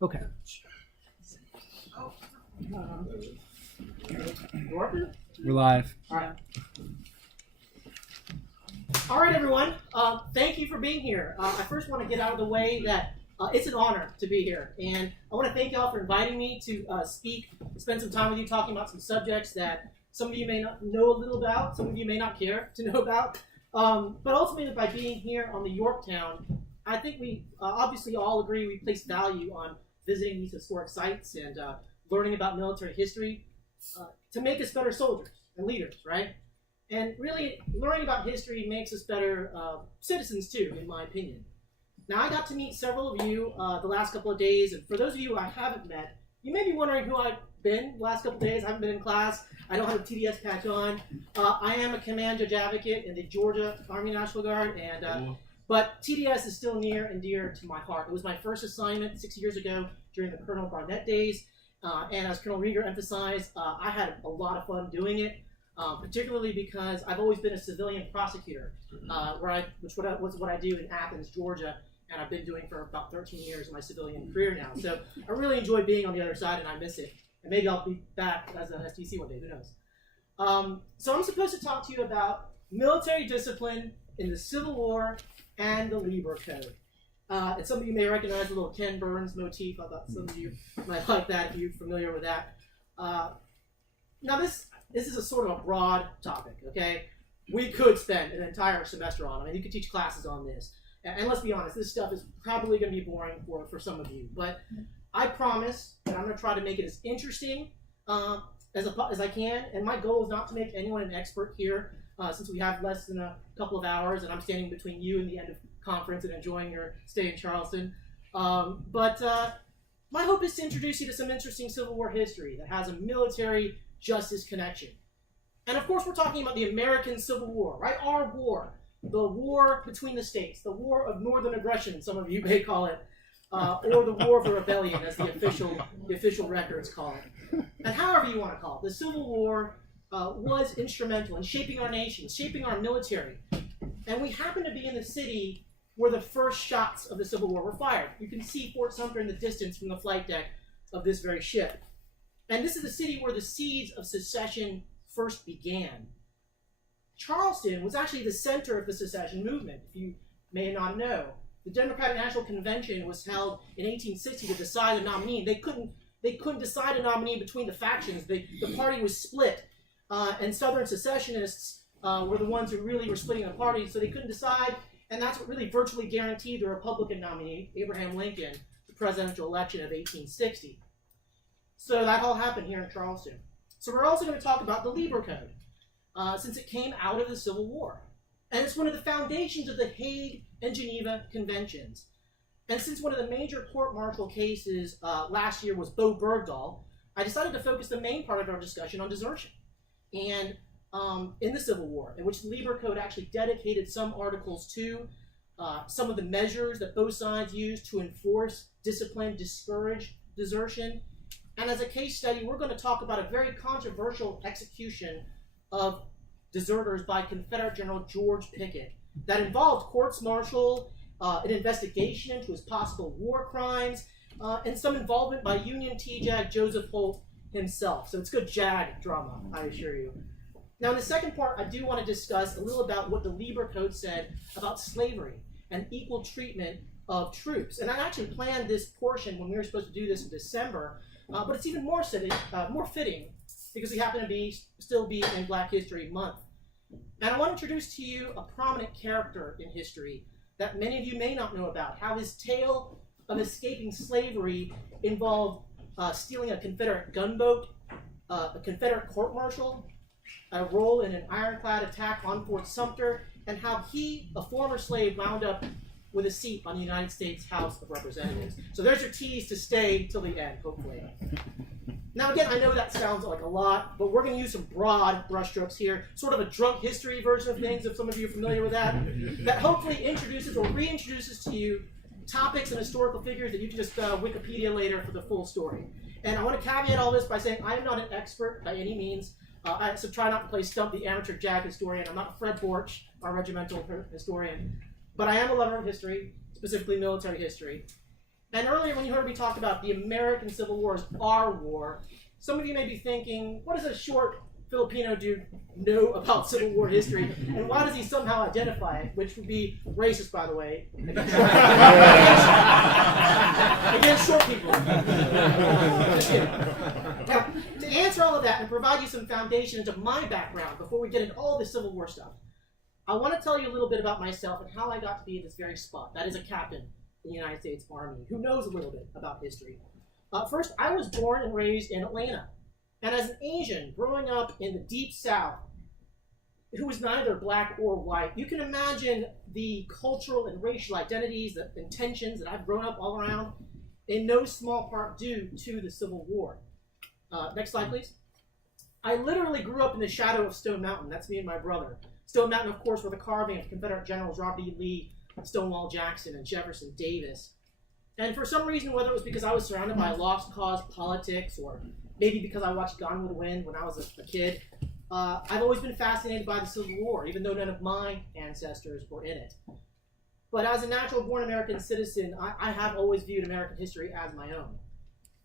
Okay. We're live. All right, everyone. Thank you for being here. I first want to get out of the way that it's an honor to be here. And I want to thank y'all for inviting me to speak, spend some time with you talking about some subjects that some of you may not know a little about, some of you may not care to know about. But ultimately, by being here on the Yorktown, I think we obviously all agree we place value on visiting these historic sites and learning about military history to make us better soldiers and leaders, right? And really, learning about history makes us better citizens too, in my opinion. Now, I got to meet several of you the last couple of days, and for those of you I haven't met, you may be wondering who I've been the last couple of days. I haven't been in class. I don't have a TDS patch on. I am a command judge advocate in the Georgia Army National Guard, and but TDS is still near and dear to my heart. It was my first assignment 6 years ago during the Colonel Barnett days, and as Colonel Rieger emphasized, I had a lot of fun doing it. Particularly because I've always been a civilian prosecutor, which was what I do in Athens, Georgia, and I've been doing for about 13 years in my civilian career now. So I really enjoy being on the other side, and I miss it. And maybe I'll be back as an STC one day, who knows. So I'm supposed to talk to you about military discipline in the Civil War and the Lieber Code. And some of you may recognize the little Ken Burns motif. I thought some of you might like that if you're familiar with that. Now this is a sort of a broad topic, okay? We could spend an entire semester on it. I mean, you could teach classes on this. And let's be honest, this stuff is probably going to be boring for some of you. But I promise that I'm going to try to make it as interesting as I can. And my goal is not to make anyone an expert here, since we have less than a couple of hours, and I'm standing between you and the end of conference and enjoying your stay in Charleston. But my hope is to introduce you to some interesting Civil War history that has a military justice connection. And of course, we're talking about the American Civil War, right? Our war, the war between the states, the war of northern aggression, some of you may call it, or the war of the rebellion, as the official records call it. And however you want to call it, the Civil War was instrumental in shaping our nation, shaping our military. And we happen to be in the city where the first shots of the Civil War were fired. You can see Fort Sumter in the distance from the flight deck of this very ship. And this is the city where the seeds of secession first began. Charleston was actually the center of the secession movement, if you may not know. The Democratic National Convention was held in 1860 to decide a nominee. They couldn't decide a nominee between the factions. The party was split, and Southern secessionists were the ones who really were splitting the party, so they couldn't decide, and that's what really virtually guaranteed the Republican nominee, Abraham Lincoln, the presidential election of 1860. So that all happened here in Charleston. So we're also going to talk about the Lieber Code, since it came out of the Civil War. And it's one of the foundations of the Hague and Geneva Conventions. And since one of the major court-martial cases last year was Bo Bergdahl, I decided to focus the main part of our discussion on desertion. And in the Civil War, in which the Lieber Code actually dedicated some articles to some of the measures that both sides used to enforce, discipline, discourage desertion. And as a case study, we're going to talk about a very controversial execution of deserters by Confederate General George Pickett that involved courts-martial, an investigation into his possible war crimes, and some involvement by Union T-Jag Joseph Holt himself. So it's good JAG drama, I assure you. Now, in the second part, I do want to discuss a little about what the Lieber Code said about slavery and equal treatment of troops. And I actually planned this portion when we were supposed to do this in December, but it's even more fitting because we happen to still be in Black History Month. And I want to introduce to you a prominent character in history that many of you may not know about, how his tale of escaping slavery involved stealing a Confederate gunboat, a Confederate court-martial, a role in an ironclad attack on Fort Sumter, and how he, a former slave, wound up with a seat on the United States House of Representatives. So there's your tease to stay till the end, hopefully. Now again, I know that sounds like a lot, but we're going to use some broad brushstrokes here, sort of a drunk history version of things, if some of you are familiar with that, that hopefully introduces or reintroduces to you topics and historical figures that you can just Wikipedia later for the full story. And I want to caveat all this by saying I am not an expert by any means. So try not to play Stump the Amateur JAG historian. I'm not Fred Borch, our regimental historian. But I am a lover of history, specifically military history. And earlier when you heard me talk about the American Civil War as our war, some of you may be thinking, what does a short Filipino dude know about Civil War history, and why does he somehow identify it, which would be racist, by the way, against short people. Just kidding. Now, to answer all of that and provide you some foundation into my background before we get into all this Civil War stuff, I want to tell you a little bit about myself and how I got to be in this very spot. That is a captain in the United States Army who knows a little bit about history. First, I was born and raised in Atlanta. And as an Asian growing up in the deep South, who was neither black or white, you can imagine the cultural and racial identities and tensions that I've grown up all around, in no small part due to the Civil War. Next slide, please. I literally grew up in the shadow of Stone Mountain. That's me and my brother. Stone Mountain, of course, were the carving of Confederate generals Robert E. Lee, Stonewall Jackson, and Jefferson Davis. And for some reason, whether it was because I was surrounded by lost cause politics, or maybe because I watched Gone with the Wind when I was a kid, I've always been fascinated by the Civil War, even though none of my ancestors were in it. But as a natural-born American citizen, I have always viewed American history as my own.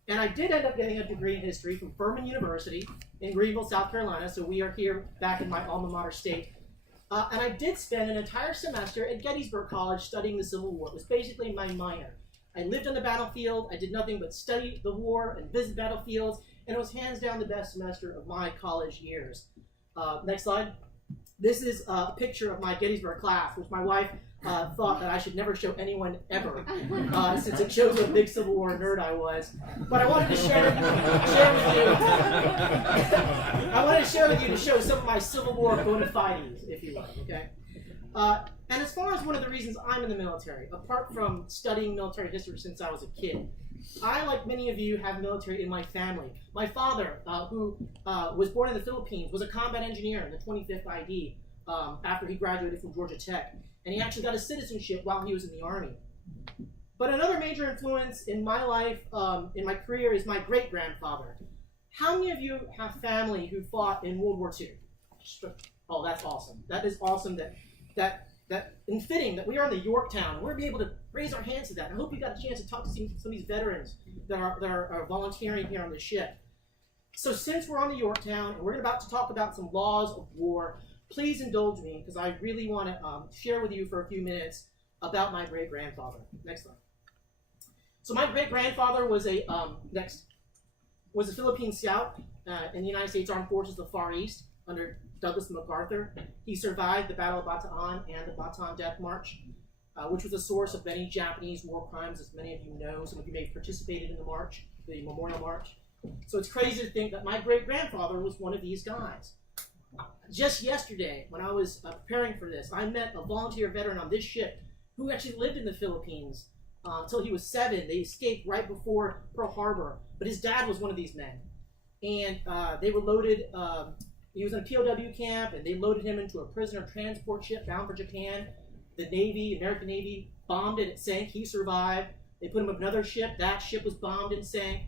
And I did end up getting a degree in history from Furman University in Greenville, South Carolina, so we are here back in my alma mater state. And I did spend an entire semester at Gettysburg College studying the Civil War. It was basically my minor. I lived on the battlefield. I did nothing but study the war and visit battlefields, and it was hands down the best semester of my college years. Next slide. This is a picture of my Gettysburg class, which my wife thought that I should never show anyone ever, since it shows what a big Civil War nerd I was. But I wanted to share with you. I wanted to share with you to show some of my Civil War bona fides, if you like. Okay. And as far as one of the reasons I'm in the military, apart from studying military history since I was a kid, I, like many of you, have military in my family. My father, who was born in the Philippines, was a combat engineer in the 25th ID after he graduated from Georgia Tech. And he actually got his citizenship while he was in the Army. But another major influence in my life, in my career, is my great-grandfather. How many of you have family who fought in World War II? Oh, that's awesome. That is awesome and fitting that we are in the Yorktown, and we're be able to raise our hands to that. I hope you got a chance to talk to some of these veterans that are volunteering here on the ship. So since we're on the Yorktown, and we're about to talk about some laws of war, please indulge me, because I really want to share with you for a few minutes about my great-grandfather. Next slide. So my great-grandfather was a Philippine scout in the United States Armed Forces of the Far East under Douglas MacArthur. He survived the Battle of Bataan and the Bataan Death March, which was a source of many Japanese war crimes, as many of you know. Some of you may have participated in the march, the Memorial March. So it's crazy to think that my great-grandfather was one of these guys. Just yesterday, when I was preparing for this, I met a volunteer veteran on this ship who actually lived in the Philippines until he was 7. They escaped right before Pearl Harbor, but his dad was one of these men. And they were loaded, he was in a POW camp, and they loaded him into a prisoner transport ship bound for Japan. The Navy, American Navy, bombed it, it sank, he survived. They put him on another ship, that ship was bombed and sank.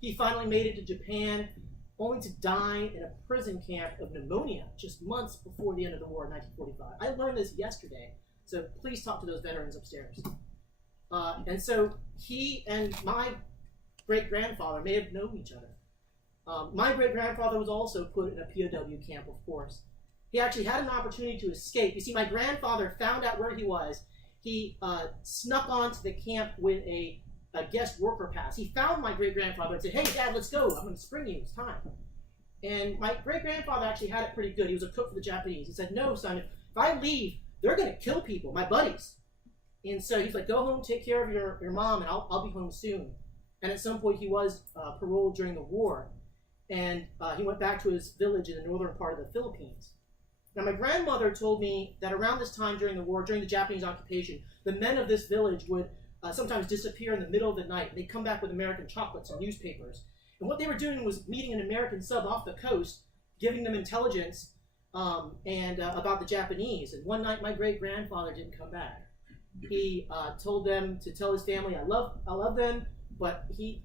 He finally made it to Japan, only to die in a prison camp of pneumonia just months before the end of the war in 1945. I learned this yesterday, so please talk to those veterans upstairs. And so he and my great-grandfather may have known each other. My great-grandfather was also put in a POW camp, of course. He actually had an opportunity to escape. You see, my grandfather found out where he was. He snuck onto the camp with a guest worker pass. He found my great-grandfather and said, "Hey, Dad, let's go. I'm going to spring you. It's time." And my great-grandfather actually had it pretty good. He was a cook for the Japanese. He said, "No, son, if I leave, they're going to kill people, my buddies." And so he's like, "Go home, take care of your mom, and I'll be home soon." And at some point, he was paroled during the war. And he went back to his village in the northern part of the Philippines. Now, my grandmother told me that around this time during the war, during the Japanese occupation, the men of this village would sometimes disappear in the middle of the night. They'd come back with American chocolates and newspapers. And what they were doing was meeting an American sub off the coast, giving them intelligence about the Japanese. And one night, my great-grandfather didn't come back. He told them to tell his family, I love them, but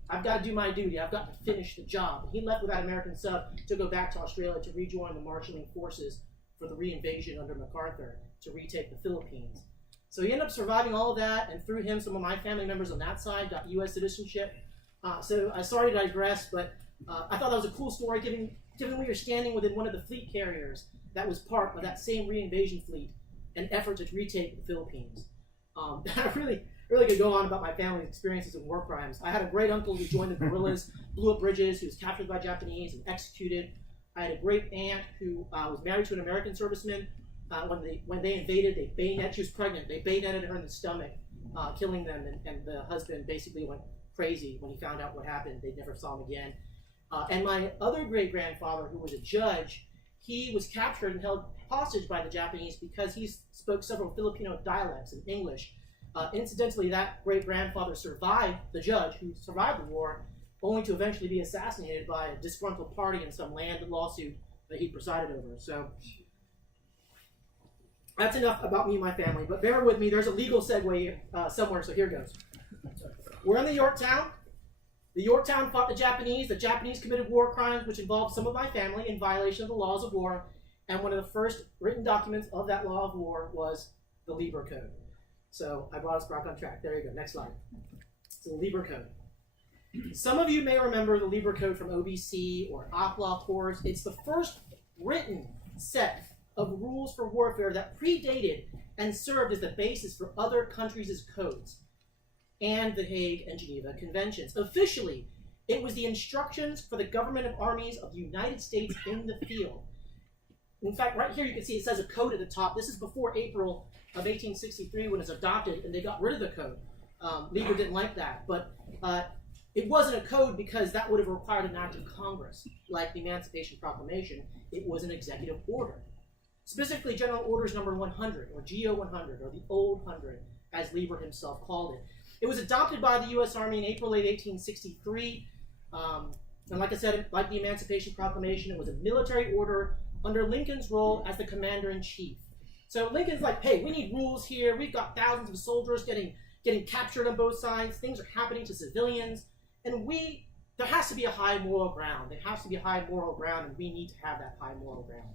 I've got to do my duty. I've got to finish the job." He left with that American sub to go back to Australia to rejoin the marshalling forces for the reinvasion under MacArthur to retake the Philippines. So he ended up surviving all of that, and through him, some of my family members on that side got U.S. citizenship. So I sorry to digress, but I thought that was a cool story, given where you're standing within one of the fleet carriers that was part of that same re-invasion fleet and effort to retake the Philippines. I really could go on about my family's experiences in war crimes. I had a great uncle who joined the guerrillas, blew up bridges, who was captured by Japanese and executed. I had a great aunt who was married to an American serviceman. When they invaded, she was pregnant. They bayoneted her in the stomach, killing them, and the husband basically went crazy when he found out what happened. They never saw him again. And my other great-grandfather, who was a judge, he was captured and held hostage by the Japanese because he spoke several Filipino dialects and English. Incidentally, that great-grandfather survived, the judge who survived the war, only to eventually be assassinated by a disgruntled party in some land lawsuit that he presided over. So that's enough about me and my family, but bear with me. There's a legal segue somewhere, so here goes. We're in the Yorktown. The Yorktown fought the Japanese. The Japanese committed war crimes, which involved some of my family in violation of the laws of war. And one of the first written documents of that law of war was the Lieber Code. So I brought us back on track. There you go. Next slide. It's the Lieber Code. Some of you may remember the Lieber Code from OBC or Outlaw Courts. It's the first written set of rules for warfare that predated and served as the basis for other countries' codes and the Hague and Geneva Conventions. Officially, it was the instructions for the government and armies of the United States in the field. In fact, right here you can see it says a code at the top. This is before April of 1863 when it was adopted, and they got rid of the code. Lieber didn't like that, but it wasn't a code because that would have required an act of Congress, like the Emancipation Proclamation. It was an executive order. Specifically, General Orders Number 100, or GO 100, or the Old 100, as Lieber himself called it. It was adopted by the U.S. Army in April 8, 1863. And like I said, like the Emancipation Proclamation, it was a military order under Lincoln's role as the commander-in-chief. So Lincoln's like, hey, we need rules here. We've got thousands of soldiers getting captured on both sides. Things are happening to civilians. And there has to be a high moral ground. There has to be a high moral ground, and we need to have that high moral ground.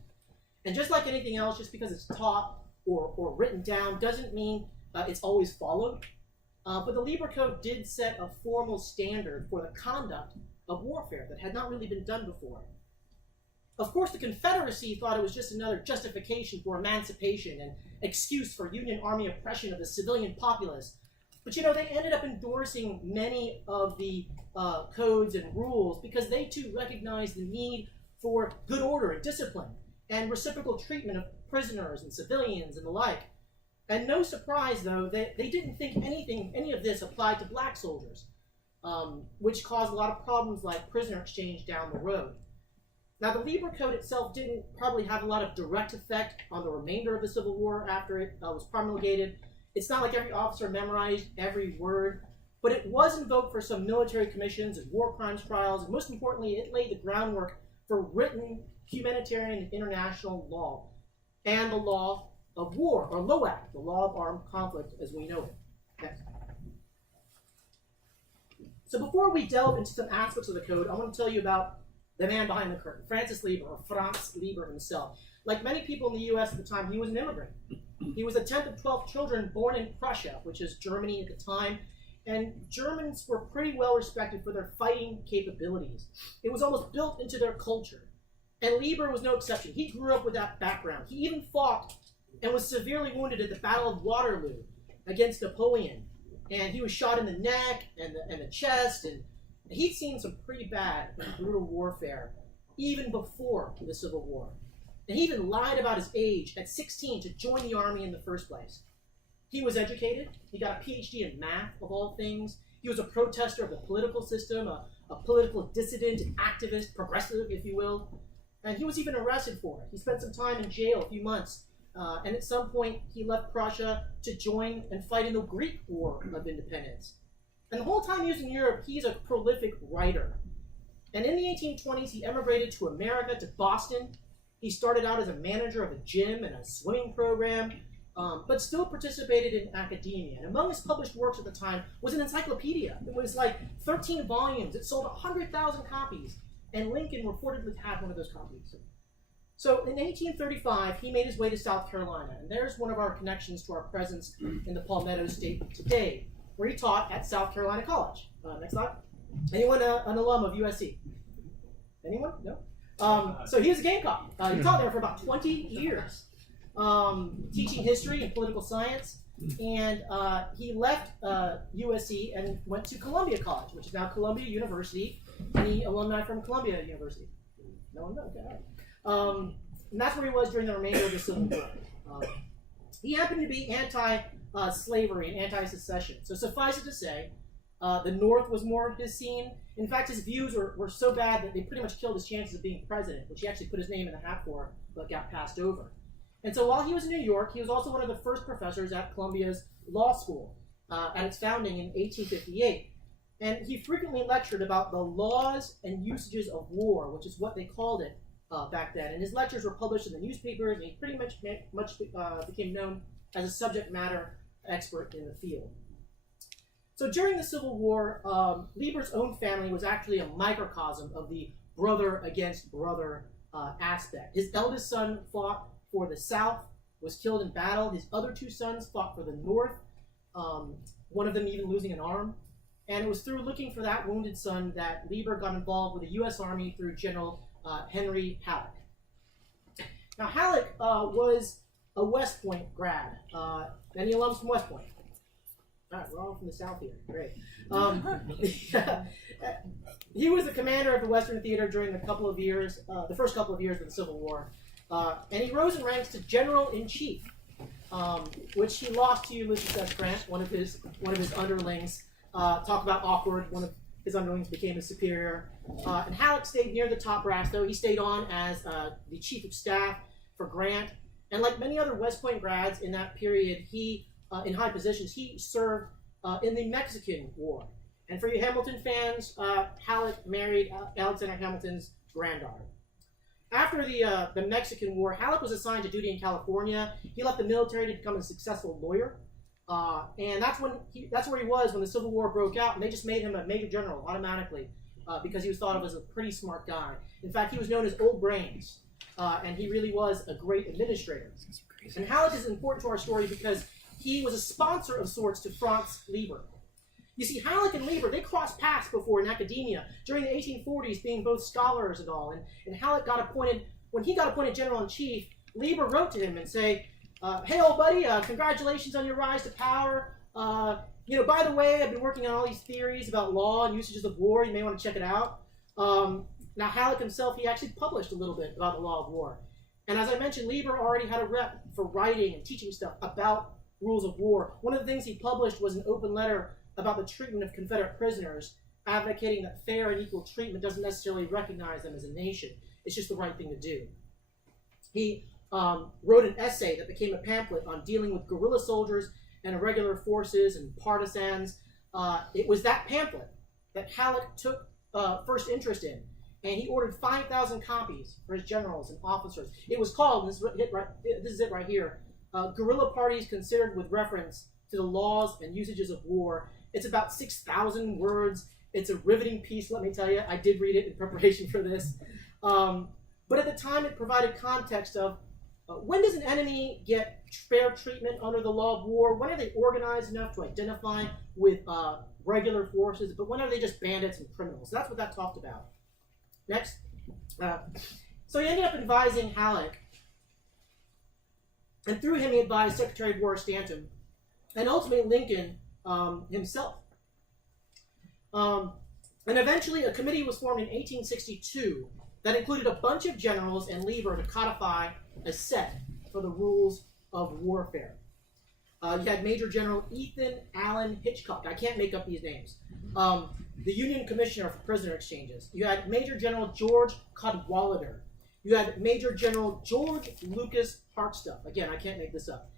And just like anything else, just because it's taught or written down doesn't mean it's always followed. But the Lieber Code did set a formal standard for the conduct of warfare that had not really been done before. Of course, the Confederacy thought it was just another justification for emancipation and excuse for Union Army oppression of the civilian populace. But they ended up endorsing many of the codes and rules because they too recognized the need for good order and discipline and reciprocal treatment of prisoners and civilians and the like. And no surprise, though, that they didn't think any of this applied to black soldiers, which caused a lot of problems like prisoner exchange down the road. Now, the Lieber Code itself didn't probably have a lot of direct effect on the remainder of the Civil War after it was promulgated. It's not like every officer memorized every word, but it was invoked for some military commissions and war crimes trials, and most importantly, it laid the groundwork for written humanitarian and international law, and the law of war, or LOAC, the law of armed conflict as we know it. Next. So before we delve into some aspects of the code, I want to tell you about the man behind the curtain, Francis Lieber, or Franz Lieber himself. Like many people in the U.S. at the time, he was an immigrant. He was the 10th of 12 children born in Prussia, which is Germany at the time, and Germans were pretty well respected for their fighting capabilities. It was almost built into their culture. And Lieber was no exception. He grew up with that background. He even fought and was severely wounded at the Battle of Waterloo against Napoleon. And he was shot in the neck and the chest, and he'd seen some pretty bad and brutal warfare even before the Civil War. And he even lied about his age at 16 to join the army in the first place. He was educated. He got a PhD in math, of all things. He was a protester of the political system, a political dissident, an activist, progressive, if you will. And he was even arrested for it. He spent some time in jail, a few months. And at some point, he left Prussia to join and fight in the Greek War of Independence. And the whole time he was in Europe, he's a prolific writer. And in the 1820s, he emigrated to America, to Boston. He started out as a manager of a gym and a swimming program, but still participated in academia. And among his published works at the time was an encyclopedia. It was like 13 volumes. It sold 100,000 copies. And Lincoln reportedly had one of those copies. So in 1835, he made his way to South Carolina, and there's one of our connections to our presence in the Palmetto State today, where he taught at South Carolina College. Next slide. Anyone an alum of USC? Anyone? No? So he was a Gamecock. He taught there for about 20 years, teaching history and political science. And he left USC and went to Columbia College, which is now Columbia University. Any alumni from Columbia University? No one? Okay, all right. And that's where he was during the remainder of the Civil War. He happened to be anti-slavery and anti-secession. So suffice it to say, the North was more his scene. In fact, his views were so bad that they pretty much killed his chances of being president, which he actually put his name in the hat for, but got passed over. And so while he was in New York, he was also one of the first professors at Columbia's law school at its founding in 1858. And he frequently lectured about the laws and usages of war, which is what they called it back then. And his lectures were published in the newspapers, and he pretty much became known as a subject matter expert in the field. So during the Civil War, Lieber's own family was actually a microcosm of the brother against brother aspect. His eldest son fought for the South, was killed in battle. His other two sons fought for the North, one of them even losing an arm. And it was through looking for that wounded son that Lieber got involved with the U.S. Army through General Henry Halleck. Now, Halleck was a West Point grad. Any alums from West Point? All right, we're all from the South here. Great. He was the commander of the Western Theater during the first couple of years of the Civil War. And he rose in ranks to General-in-Chief, which he lost to Ulysses S. Grant, one of his underlings. Talk about awkward. One of his underlings became his superior. And Halleck stayed near the top brass, though. He stayed on as the chief of staff for Grant. And like many other West Point grads in that period, he, in high positions, he served in the Mexican War. And for you Hamilton fans, Halleck married Alexander Hamilton's granddaughter. After the Mexican War, Halleck was assigned to duty in California. He left the military to become a successful lawyer. And that's where he was when the Civil War broke out, and they just made him a major general automatically because he was thought of as a pretty smart guy. In fact, he was known as Old Brains, and he really was a great administrator. And Halleck is important to our story because he was a sponsor of sorts to Francis Lieber. You see, Halleck and Lieber, they crossed paths before in academia during the 1840s, being both scholars and all. And Halleck got appointed, when he got appointed General-in-Chief, Lieber wrote to him and say, hey, old buddy, congratulations on your rise to power. By the way, I've been working on all these theories about law and usages of war. You may want to check it out. Now, Halleck himself, he actually published a little bit about the law of war. And as I mentioned, Lieber already had a rep for writing and teaching stuff about rules of war. One of the things he published was an open letter about the treatment of Confederate prisoners, advocating that fair and equal treatment doesn't necessarily recognize them as a nation. It's just the right thing to do. He wrote an essay that became a pamphlet on dealing with guerrilla soldiers and irregular forces and partisans. It was that pamphlet that Halleck took first interest in, and he ordered 5,000 copies for his generals and officers. It was called, this is it right here, Guerrilla Parties Considered with Reference to the Laws and Usages of War. It's about 6,000 words. It's a riveting piece, let me tell you. I did read it in preparation for this. But at the time, it provided context of when does an enemy get fair treatment under the law of war? When are they organized enough to identify with regular forces? But when are they just bandits and criminals? That's what that talked about. Next. So he ended up advising Halleck. And through him, he advised Secretary of War Stanton. And ultimately, Lincoln himself. And eventually, a committee was formed in 1862 that included a bunch of generals and Lieber to codify a set for the rules of warfare. You had Major General Ethan Allen Hitchcock. I can't make up these names. The Union Commissioner for Prisoner Exchanges. You had Major General George Cadwalader. You had Major General George Lucas Hartstuff. Again, I can't make this up.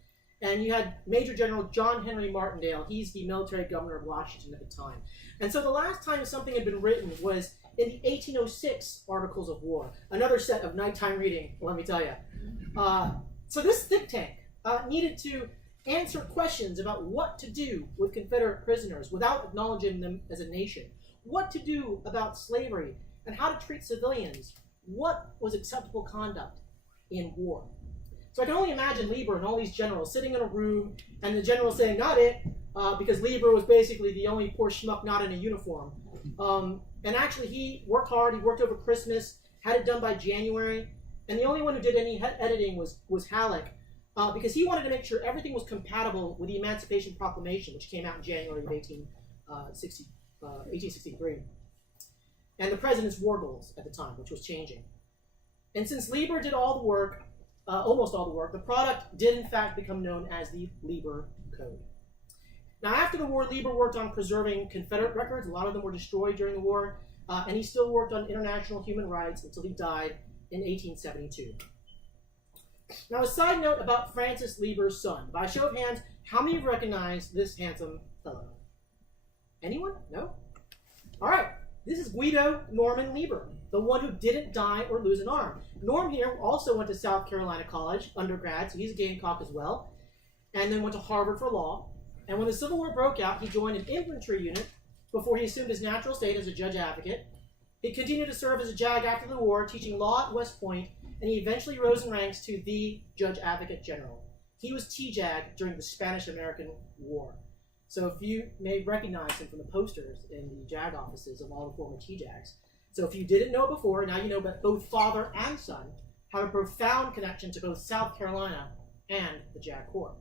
And you had Major General John Henry Martindale. He's the military governor of Washington at the time. And so the last time something had been written was in the 1806 Articles of War. Another set of nighttime reading, let me tell you. So this think tank needed to answer questions about what to do with Confederate prisoners without acknowledging them as a nation. What to do about slavery and how to treat civilians. What was acceptable conduct? in war. So I can only imagine Lieber and all these generals sitting in a room, and the general saying, "Not it," because Lieber was basically the only poor schmuck not in a uniform. And actually, he worked hard. He worked over Christmas, had it done by January, and the only one who did any editing was Halleck, because he wanted to make sure everything was compatible with the Emancipation Proclamation, which came out in January of 1863, and the president's war goals at the time, which was changing. And since Lieber did all the work, almost all the work, the product did in fact become known as the Lieber Code. Now, after the war, Lieber worked on preserving Confederate records. A lot of them were destroyed during the war, and he still worked on international human rights until he died in 1872. Now, a side note about Francis Lieber's son. By show of hands, how many of you recognize this handsome fellow? Anyone? No? All right. This is Guido Norman Lieber, the one who didn't die or lose an arm. Norm here also went to South Carolina College, undergrad, so he's a Gamecock as well, and then went to Harvard for law. And when the Civil War broke out, he joined an infantry unit before he assumed his natural state as a judge advocate. He continued to serve as a JAG after the war, teaching law at West Point, and he eventually rose in ranks to the Judge Advocate General. He was TJAG during the Spanish-American War. So if you may recognize him from the posters in the JAG offices of all the former TJAGs. So if you didn't know before, now you know that both father and son have a profound connection to both South Carolina and the JAG Corps.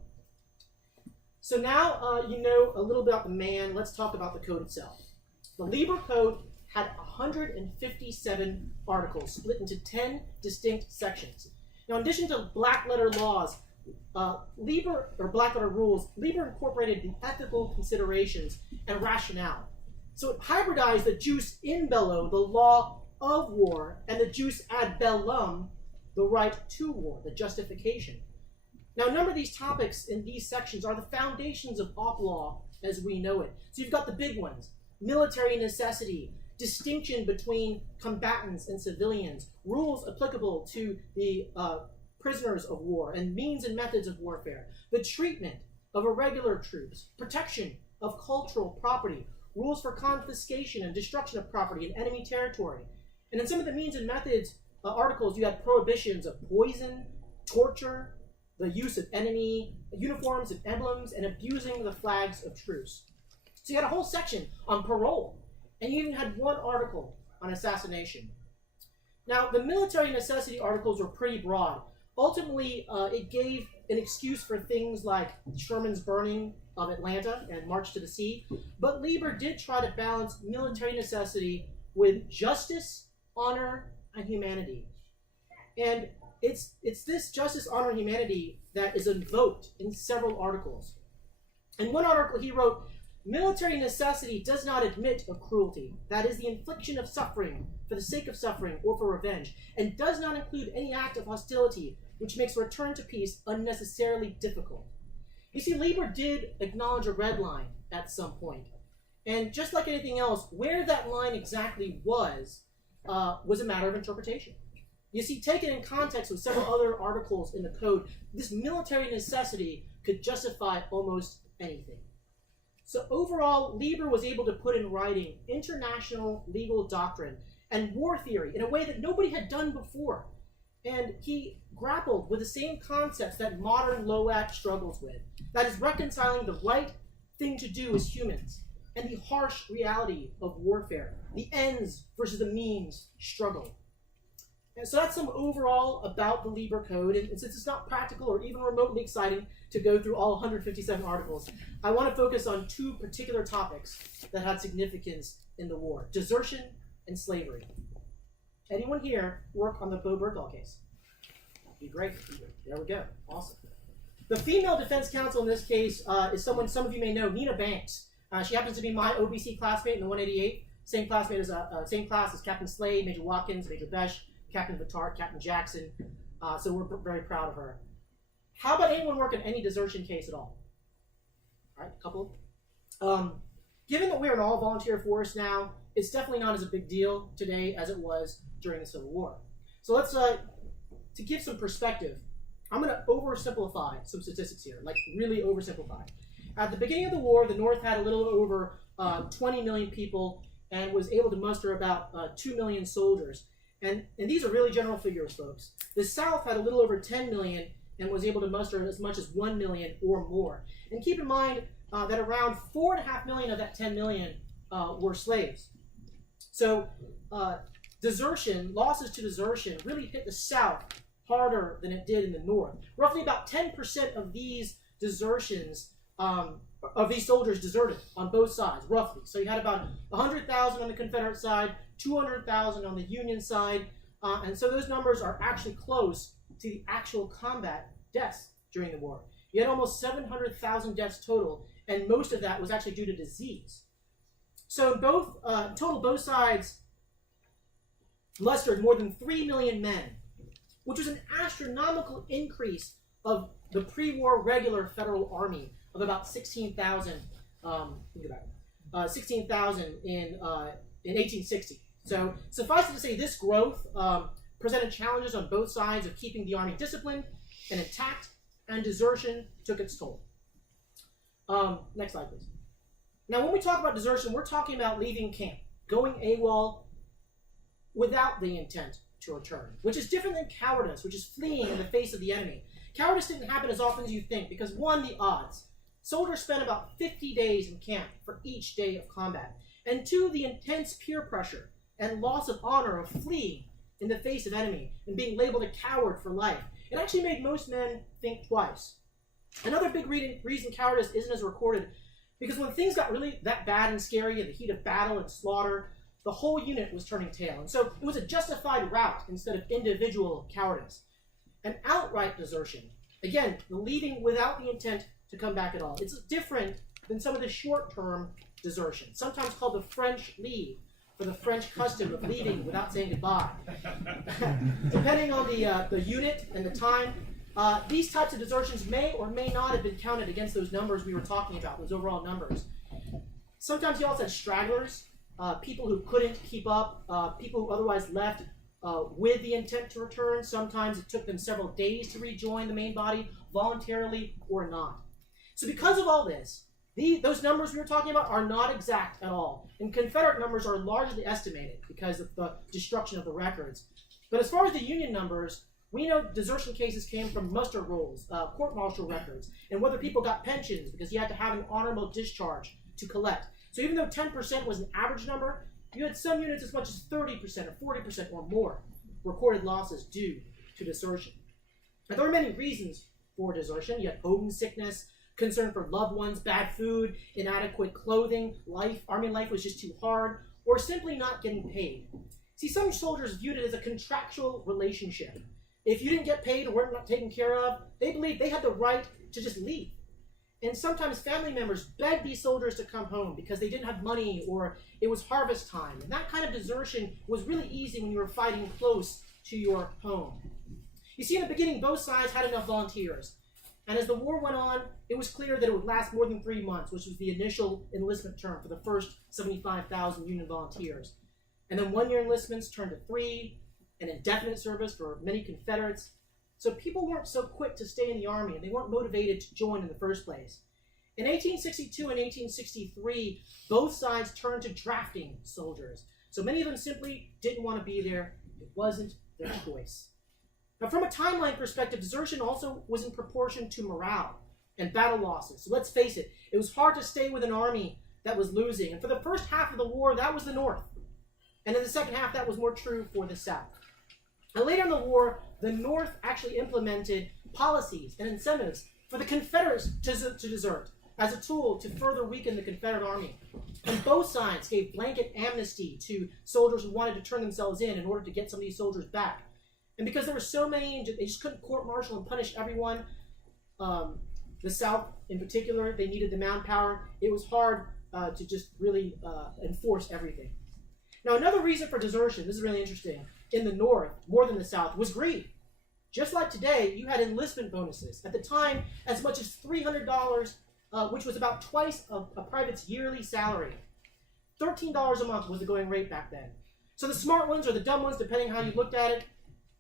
So now you know a little bit about the man. Let's talk about the code itself. The Lieber Code had 157 articles split into 10 distinct sections. Now, in addition to black letter laws, black letter rules, Lieber incorporated the ethical considerations and rationale. So it hybridized the jus in bello, the law of war, and the jus ad bellum, the right to war, the justification. Now, a number of these topics in these sections are the foundations of op law as we know it. So you've got the big ones: military necessity, distinction between combatants and civilians, rules applicable to the prisoners of war, and means and methods of warfare, the treatment of irregular troops, protection of cultural property, rules for confiscation and destruction of property in enemy territory. And in some of the means and methods articles, you had prohibitions of poison, torture, the use of enemy uniforms and emblems, and abusing the flags of truce. So you had a whole section on parole, and you even had one article on assassination. Now, the military necessity articles were pretty broad. Ultimately, it gave an excuse for things like Sherman's burning of Atlanta and March to the Sea, but Lieber did try to balance military necessity with justice, honor, and humanity. And it's this justice, honor, and humanity that is invoked in several articles. In one article, he wrote, "Military necessity does not admit of cruelty, that is the infliction of suffering for the sake of suffering or for revenge, and does not include any act of hostility which makes return to peace unnecessarily difficult." You see, Lieber did acknowledge a red line at some point. And just like anything else, where that line exactly was a matter of interpretation. You see, taken in context with several other articles in the code, this military necessity could justify almost anything. So overall, Lieber was able to put in writing international legal doctrine and war theory in a way that nobody had done before. And he grappled with the same concepts that modern LOAC struggles with. That is, reconciling the right thing to do as humans and the harsh reality of warfare, the ends versus the means struggle. And so that's some overall about the Lieber Code. And since it's not practical or even remotely exciting to go through all 157 articles, I want to focus on two particular topics that had significance in the war: desertion and slavery. Anyone here work on the Bo Bergdahl case? That'd be great. There we go. Awesome. The female defense counsel in this case is someone some of you may know, Nina Banks. She happens to be my OBC classmate in the 188. Same class as Captain Slade, Major Watkins, Major Besh, Captain Vittart, Captain Jackson. So we're very proud of her. How about anyone work on any desertion case at all? All right, a couple. Given that we're an all-volunteer force now, it's definitely not as a big deal today as it was during the Civil War. So let's, to give some perspective, I'm going to oversimplify some statistics here, like really oversimplify. At the beginning of the war, the North had a little over 20 million people and was able to muster about 2 million soldiers. And these are really general figures, folks. The South had a little over 10 million and was able to muster as much as 1 million or more. And keep in mind that around 4.5 million of that 10 million were slaves. So desertion, losses to desertion, really hit the South harder than it did in the North. Roughly about 10% of these desertions, of these soldiers deserted on both sides, roughly. So you had about 100,000 on the Confederate side, 200,000 on the Union side, and so those numbers are actually close to the actual combat deaths during the war. You had almost 700,000 deaths total, and most of that was actually due to disease. So in total, both sides mustered more than 3 million men, which was an astronomical increase of the pre-war regular federal army of about 16,000. 16,000 in 1860. So suffice it to say, this growth presented challenges on both sides of keeping the army disciplined and intact, and desertion took its toll. Next slide, please. Now, when we talk about desertion, we're talking about leaving camp, going AWOL without the intent to return, which is different than cowardice, which is fleeing in the face of the enemy. Cowardice didn't happen as often as you think because, one, the odds. Soldiers spent about 50 days in camp for each day of combat. And two, the intense peer pressure and loss of honor of fleeing in the face of enemy and being labeled a coward for life. It actually made most men think twice. Another big reason cowardice isn't as recorded, because when things got really that bad and scary in the heat of battle and slaughter, the whole unit was turning tail. And so it was a justified rout instead of individual cowardice. And outright desertion, again, the leaving without the intent to come back at all. It's different than some of the short-term desertion, sometimes called the French leave, for the French custom of leaving without saying goodbye. Depending on the unit and the time, these types of desertions may or may not have been counted against those numbers we were talking about, those overall numbers. Sometimes you also had stragglers, people who couldn't keep up, people who otherwise left with the intent to return. Sometimes it took them several days to rejoin the main body, voluntarily or not. So because of all this, those numbers we were talking about are not exact at all. And Confederate numbers are largely estimated because of the destruction of the records. But as far as the Union numbers, we know desertion cases came from muster rolls, court-martial records, and whether people got pensions because you had to have an honorable discharge to collect. So even though 10% was an average number, you had some units as much as 30% or 40% or more recorded losses due to desertion. Now, there are many reasons for desertion. You had home sickness, concern for loved ones, bad food, inadequate clothing, army life was just too hard, or simply not getting paid. See, some soldiers viewed it as a contractual relationship. If you didn't get paid or weren't taken care of, they believed they had the right to just leave. And sometimes family members begged these soldiers to come home because they didn't have money or it was harvest time. And that kind of desertion was really easy when you were fighting close to your home. You see, in the beginning, both sides had enough volunteers. And as the war went on, it was clear that it would last more than 3 months, which was the initial enlistment term for the first 75,000 Union volunteers. And then 1 year enlistments turned to 3, and indefinite service for many Confederates. So people weren't so quick to stay in the Army, and they weren't motivated to join in the first place. In 1862 and 1863, both sides turned to drafting soldiers. So many of them simply didn't want to be there. It wasn't their choice. Now, from a timeline perspective, desertion also was in proportion to morale and battle losses. So let's face it, it was hard to stay with an army that was losing. And for the first half of the war, that was the North. And in the second half, that was more true for the South. And later in the war, the North actually implemented policies and incentives for the Confederates to desert as a tool to further weaken the Confederate Army. And both sides gave blanket amnesty to soldiers who wanted to turn themselves in order to get some of these soldiers back. And because there were so many, they just couldn't court-martial and punish everyone. The South, in particular, they needed the manpower. It was hard to just really enforce everything. Now, another reason for desertion, this is really interesting, in the North, more than the South, was greed. Just like today, you had enlistment bonuses. At the time, as much as $300, which was about twice a private's yearly salary. $13 a month was the going rate back then. So the smart ones or the dumb ones, depending how you looked at it,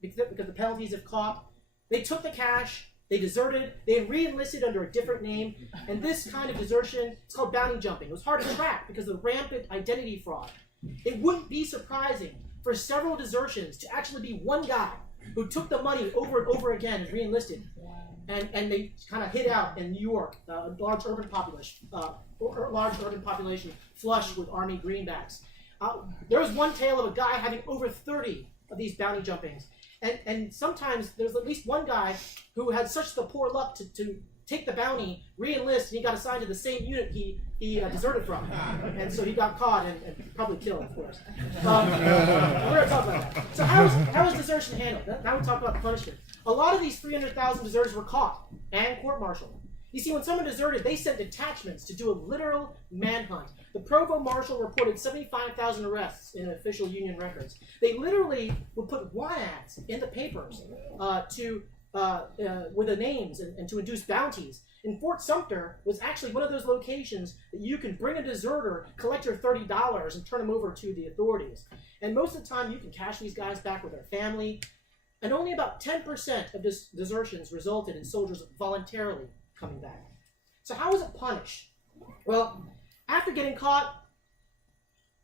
because the penalties have caught, they took the cash, they deserted, they re-enlisted under a different name, and this kind of desertion, it's called bounty jumping. It was hard to track because of the rampant identity fraud. It wouldn't be surprising for several desertions to actually be one guy who took the money over and over again and re-enlisted. And they kind of hid out in New York, a large urban population, flush with Army greenbacks. There was one tale of a guy having over 30 of these bounty jumpings. And sometimes there's at least one guy who had such the poor luck to take the bounty, re-enlist, and he got assigned to the same unit he deserted from. And so he got caught and probably killed, of course. We're going to talk about that. So how is desertion handled? Now we talk about punishment. A lot of these 300,000 deserters were caught and court-martialed. You see, when someone deserted, they sent detachments to do a literal manhunt. The provost marshal reported 75,000 arrests in official Union records. They literally would put want ads in the papers with the names and to induce bounties. And Fort Sumter was actually one of those locations that you can bring a deserter, collect your $30, and turn them over to the authorities. And most of the time, you can cash these guys back with their family. And only about 10% of desertions resulted in soldiers voluntarily coming back. So how was it punished? Well, after getting caught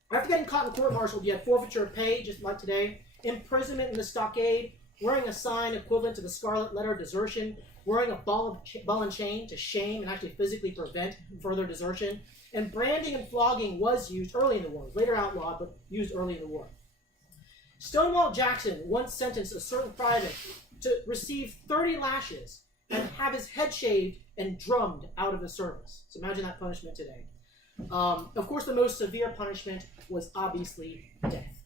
and court-martialed, you had forfeiture of pay, just like today, imprisonment in the stockade, wearing a sign equivalent to the scarlet letter desertion, wearing a ball and chain to shame and actually physically prevent further desertion, and branding and flogging was used early in the war, later outlawed, but used early in the war. Stonewall Jackson once sentenced a certain private to receive 30 lashes and have his head shaved and drummed out of the service. So imagine that punishment today. Of course, the most severe punishment was obviously death.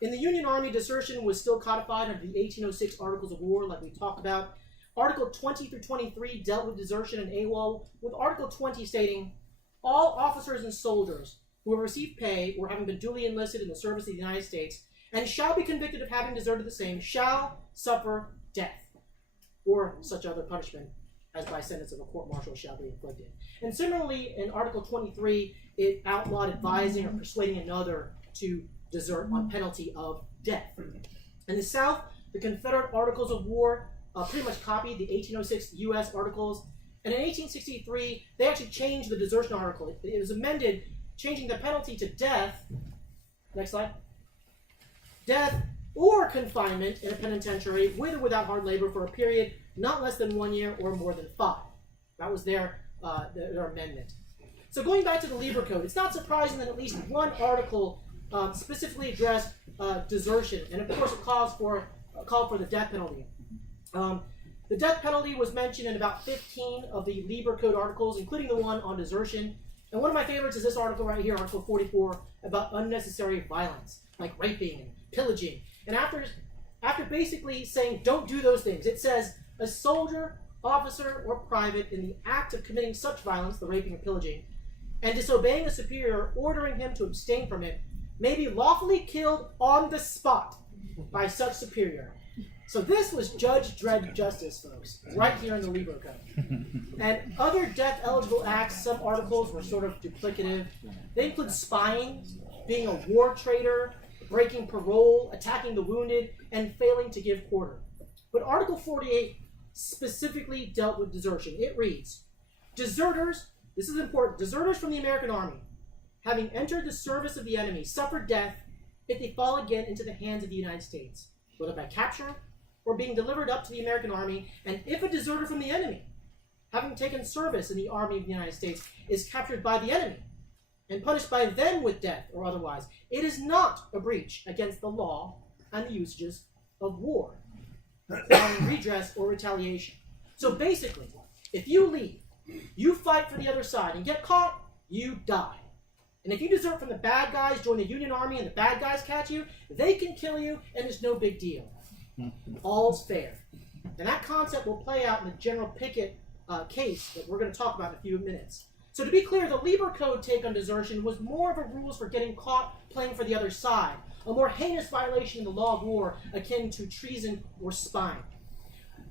In the Union Army, desertion was still codified under the 1806 Articles of War, like we talked about. Article 20 through 23 dealt with desertion and AWOL, with Article 20 stating, all officers and soldiers who have received pay or having been duly enlisted in the service of the United States and shall be convicted of having deserted the same shall suffer death or such other punishment as by sentence of a court-martial shall be inflicted. And similarly, in Article 23, it outlawed advising or persuading another to desert on penalty of death. In the South, the Confederate Articles of War pretty much copied the 1806 U.S. Articles. And in 1863, they actually changed the desertion article. It was amended, changing the penalty to death. Next slide. Death or confinement in a penitentiary with or without hard labor for a period not less than 1 year or more than 5. That was their amendment. So going back to the Lieber Code, it's not surprising that at least one article specifically addressed desertion, and of course it called for the death penalty. The death penalty was mentioned in about 15 of the Lieber Code articles, including the one on desertion. And one of my favorites is this article right here, Article 44, about unnecessary violence, like raping and pillaging. And after basically saying don't do those things, it says a soldier, officer, or private in the act of committing such violence, the raping or pillaging, and disobeying a superior, ordering him to abstain from it, may be lawfully killed on the spot by such superior. So this was Judge Dredd justice, folks, right here in the Lieber Code. And other death-eligible acts, some articles were sort of duplicative. They include spying, being a war traitor, breaking parole, attacking the wounded, and failing to give quarter. But Article 48 specifically dealt with desertion. It reads, deserters, this is important, deserters from the American Army, having entered the service of the enemy, suffer death if they fall again into the hands of the United States, whether by capture or being delivered up to the American Army, and if a deserter from the enemy, having taken service in the Army of the United States, is captured by the enemy and punished by them with death or otherwise, it is not a breach against the law and the usages of war, requiring redress or retaliation. So basically, if you leave, you fight for the other side and get caught, you die. And if you desert from the bad guys, join the Union Army, and the bad guys catch you, they can kill you, and it's no big deal. All's fair. And that concept will play out in the General Pickett case that we're going to talk about in a few minutes. So to be clear, the Lieber Code take on desertion was more of a rules for getting caught playing for the other side, a more heinous violation in the law of war akin to treason or spying.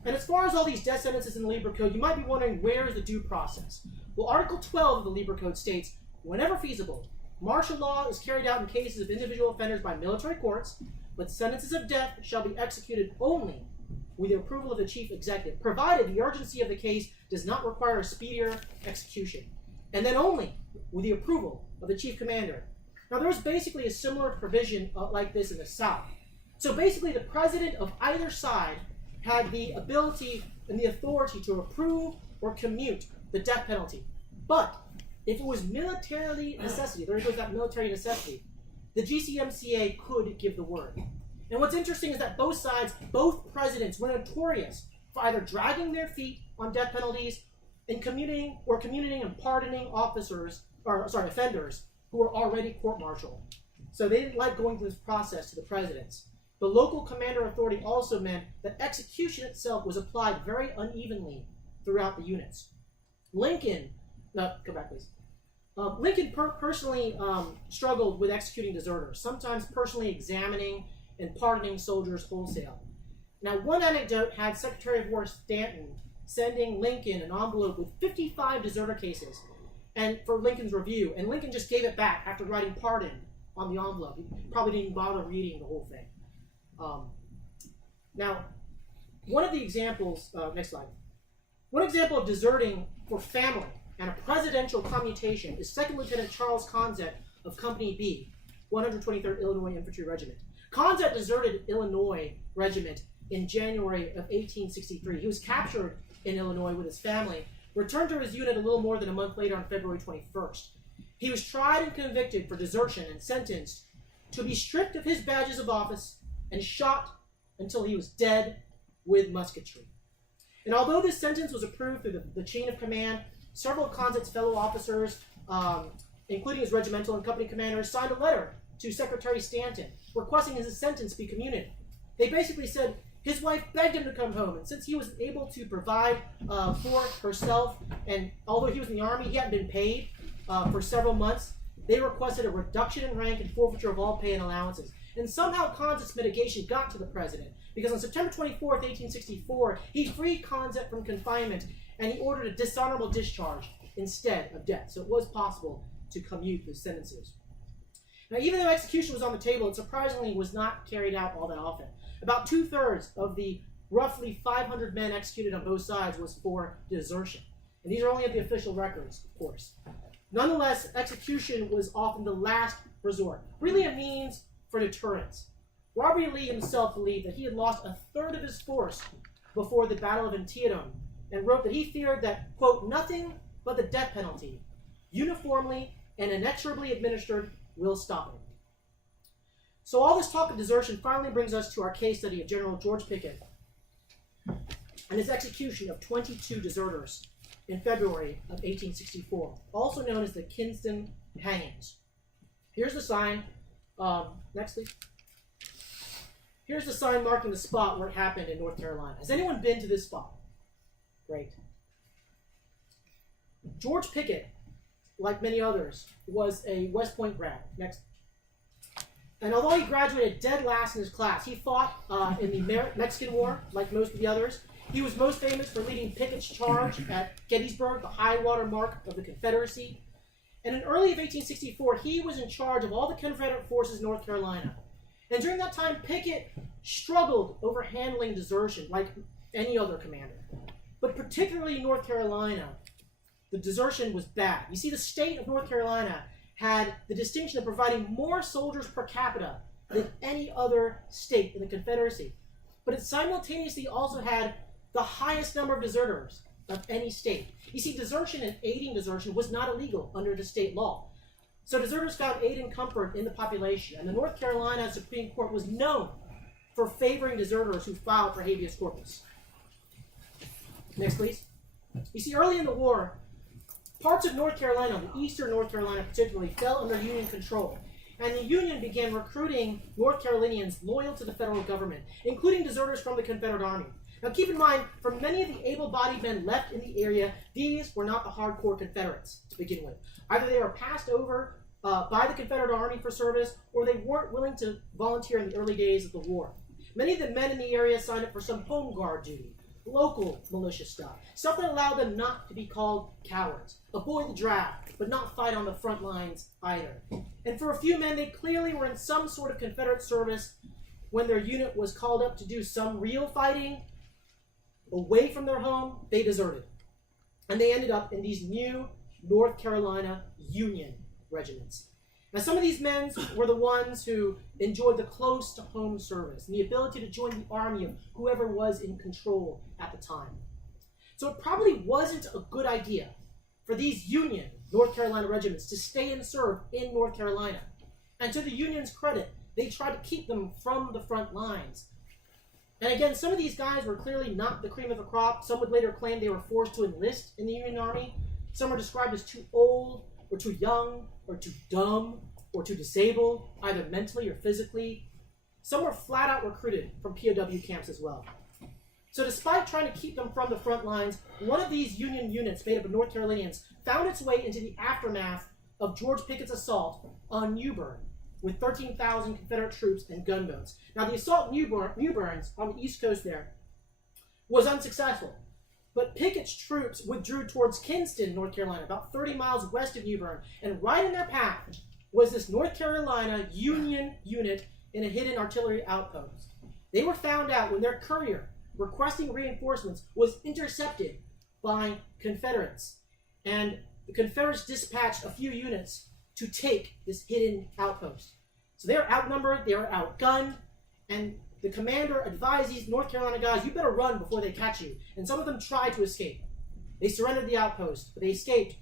And as far as all these death sentences in the Lieber Code, you might be wondering, where is the due process? Well, Article 12 of the Lieber Code states, whenever feasible, martial law is carried out in cases of individual offenders by military courts, but sentences of death shall be executed only with the approval of the chief executive, provided the urgency of the case does not require a speedier execution, and then only with the approval of the chief commander. Now, there was basically a similar provision like this in the South. So basically, the president of either side had the ability and the authority to approve or commute the death penalty. But if it was military necessity, there goes that military necessity, the GCMCA could give the word. And what's interesting is that both sides, both presidents, were notorious for either dragging their feet on death penalties and commuting and pardoning offenders who were already court-martialed. So they didn't like going through this process to the presidents. The local commander authority also meant that execution itself was applied very unevenly throughout the units. Lincoln personally struggled with executing deserters, sometimes personally examining and pardoning soldiers wholesale. Now, one anecdote had Secretary of War Stanton sending Lincoln an envelope with 55 deserter cases and for Lincoln's review, and Lincoln just gave it back after writing pardon on the envelope. He probably didn't bother reading the whole thing. Now, one of the examples, next slide. One example of deserting for family and a presidential commutation is Second Lieutenant Charles Conzett of Company B, 123rd Illinois Infantry Regiment. Conzett deserted Illinois Regiment in January of 1863. He was captured in Illinois with his family, returned to his unit a little more than a month later on February 21st. He was tried and convicted for desertion and sentenced to be stripped of his badges of office and shot until he was dead with musketry. And although this sentence was approved through the chain of command, several of Conzett's fellow officers, including his regimental and company commanders, signed a letter to Secretary Stanton requesting his sentence be commuted. They basically said his wife begged him to come home, and since he was able to provide for herself, and although he was in the Army, he hadn't been paid for several months, they requested a reduction in rank and forfeiture of all pay and allowances. And somehow Conzett's mitigation got to the president, because on September 24th, 1864, he freed Conzett from confinement, and he ordered a dishonorable discharge instead of death. So it was possible to commute the sentences. Now, even though execution was on the table, it surprisingly was not carried out all that often. About 2/3 of the roughly 500 men executed on both sides was for desertion. And these are only of the official records, of course. Nonetheless, execution was often the last resort, really a means for deterrence. Robert E. Lee himself believed that he had lost 1/3 of his force before the Battle of Antietam, and wrote that he feared that, quote, nothing but the death penalty, uniformly and inexorably administered, will stop it. So all this talk of desertion finally brings us to our case study of General George Pickett and his execution of 22 deserters in February of 1864, also known as the Kinston Hangings. Here's the sign. Next, please. Here's the sign marking the spot where it happened in North Carolina. Has anyone been to this spot? Great. George Pickett, like many others, was a West Point grad. Next. And although he graduated dead last in his class, he fought in the Mexican War, like most of the others. He was most famous for leading Pickett's charge at Gettysburg, the high water mark of the Confederacy. And in early of 1864, he was in charge of all the Confederate forces in North Carolina. And during that time, Pickett struggled over handling desertion like any other commander. But particularly in North Carolina, the desertion was bad. You see, the state of North Carolina had the distinction of providing more soldiers per capita than any other state in the Confederacy. But it simultaneously also had the highest number of deserters of any state. You see, desertion and aiding desertion was not illegal under the state law. So deserters found aid and comfort in the population, and the North Carolina Supreme Court was known for favoring deserters who filed for habeas corpus. Next, please. You see, early in the war, parts of North Carolina, the eastern North Carolina particularly, fell under Union control. And the Union began recruiting North Carolinians loyal to the federal government, including deserters from the Confederate Army. Now keep in mind, for many of the able-bodied men left in the area, these were not the hardcore Confederates to begin with. Either they were passed over by the Confederate Army for service, or they weren't willing to volunteer in the early days of the war. Many of the men in the area signed up for some home guard duty, local militia stuff that allowed them not to be called cowards, avoid the draft, but not fight on the front lines either. And for a few men, they clearly were in some sort of Confederate service when their unit was called up to do some real fighting away from their home. They deserted. And they ended up in these new North Carolina Union regiments. Now, some of these men were the ones who enjoyed the close-to-home service and the ability to join the army of whoever was in control at the time. So it probably wasn't a good idea for these Union North Carolina regiments to stay and serve in North Carolina. And to the Union's credit, they tried to keep them from the front lines. And again, some of these guys were clearly not the cream of the crop. Some would later claim they were forced to enlist in the Union Army. Some were described as too old, or too young, or too dumb, or too disabled, either mentally or physically. Some were flat out recruited from POW camps as well. So despite trying to keep them from the front lines, one of these Union units made up of North Carolinians found its way into the aftermath of George Pickett's assault on Newbern with 13,000 Confederate troops and gunboats. Now the assault on Newbern's on the east coast there was unsuccessful, but Pickett's troops withdrew towards Kinston, North Carolina, about 30 miles west of Newbern, and right in their path was this North Carolina Union unit in a hidden artillery outpost. They were found out when their courier requesting reinforcements was intercepted by Confederates, and the Confederates dispatched a few units to take this hidden outpost. So they were outnumbered, they were outgunned, and the commander advised these North Carolina guys, you better run before they catch you. And some of them tried to escape. They surrendered the outpost, but they escaped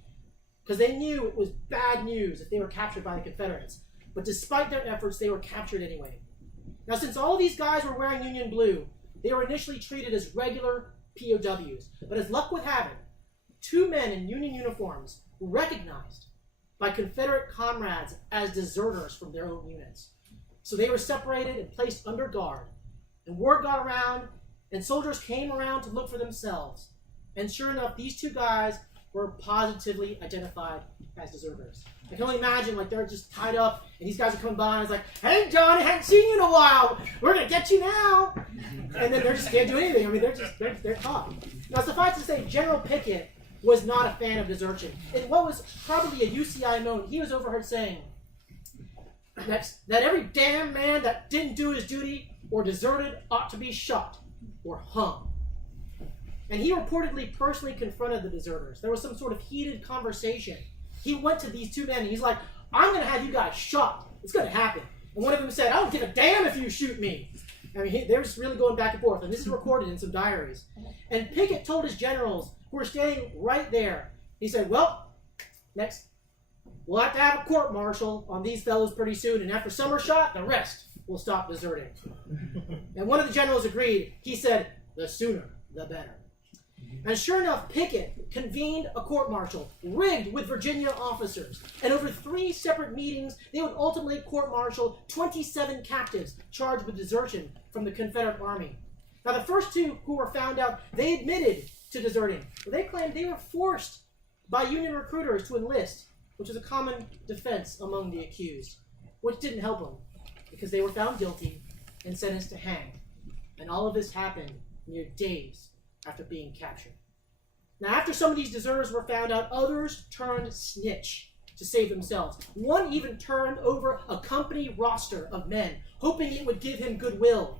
because they knew it was bad news if they were captured by the Confederates. But despite their efforts, they were captured anyway. Now, since all of these guys were wearing Union blue, they were initially treated as regular POWs. But as luck would have it, two men in Union uniforms were recognized by Confederate comrades as deserters from their own units. So they were separated and placed under guard. And word got around, and soldiers came around to look for themselves. And sure enough, these two guys were positively identified as deserters. I can only imagine, like, they're just tied up, and these guys are coming by, and it's like, hey, John, I haven't seen you in a while. We're going to get you now. And then they just can't do anything. I mean, they're caught. Now, suffice to say, General Pickett was not a fan of desertion. In what was probably a UCI moment, he was overheard saying that every damn man that didn't do his duty or deserted ought to be shot or hung. And he reportedly personally confronted the deserters. There was some sort of heated conversation. He went to these two men and he's like, I'm going to have you guys shot. It's going to happen. And one of them said, I don't give a damn if you shoot me. I mean, they're just really going back and forth. And this is recorded in some diaries. And Pickett told his generals who were standing right there, he said, well, next, we'll have to have a court-martial on these fellows pretty soon. And after some are shot, the rest will stop deserting. And one of the generals agreed. He said, the sooner, the better. And sure enough, Pickett convened a court-martial rigged with Virginia officers. And over 3 separate meetings, they would ultimately court-martial 27 captives charged with desertion from the Confederate Army. Now, the first 2 who were found out, they admitted to deserting. But they claimed they were forced by Union recruiters to enlist, which was a common defense among the accused, which didn't help them because they were found guilty and sentenced to hang. And all of this happened mere days after being captured. Now, after some of these deserters were found out, others turned snitch to save themselves. One even turned over a company roster of men, hoping it would give him goodwill.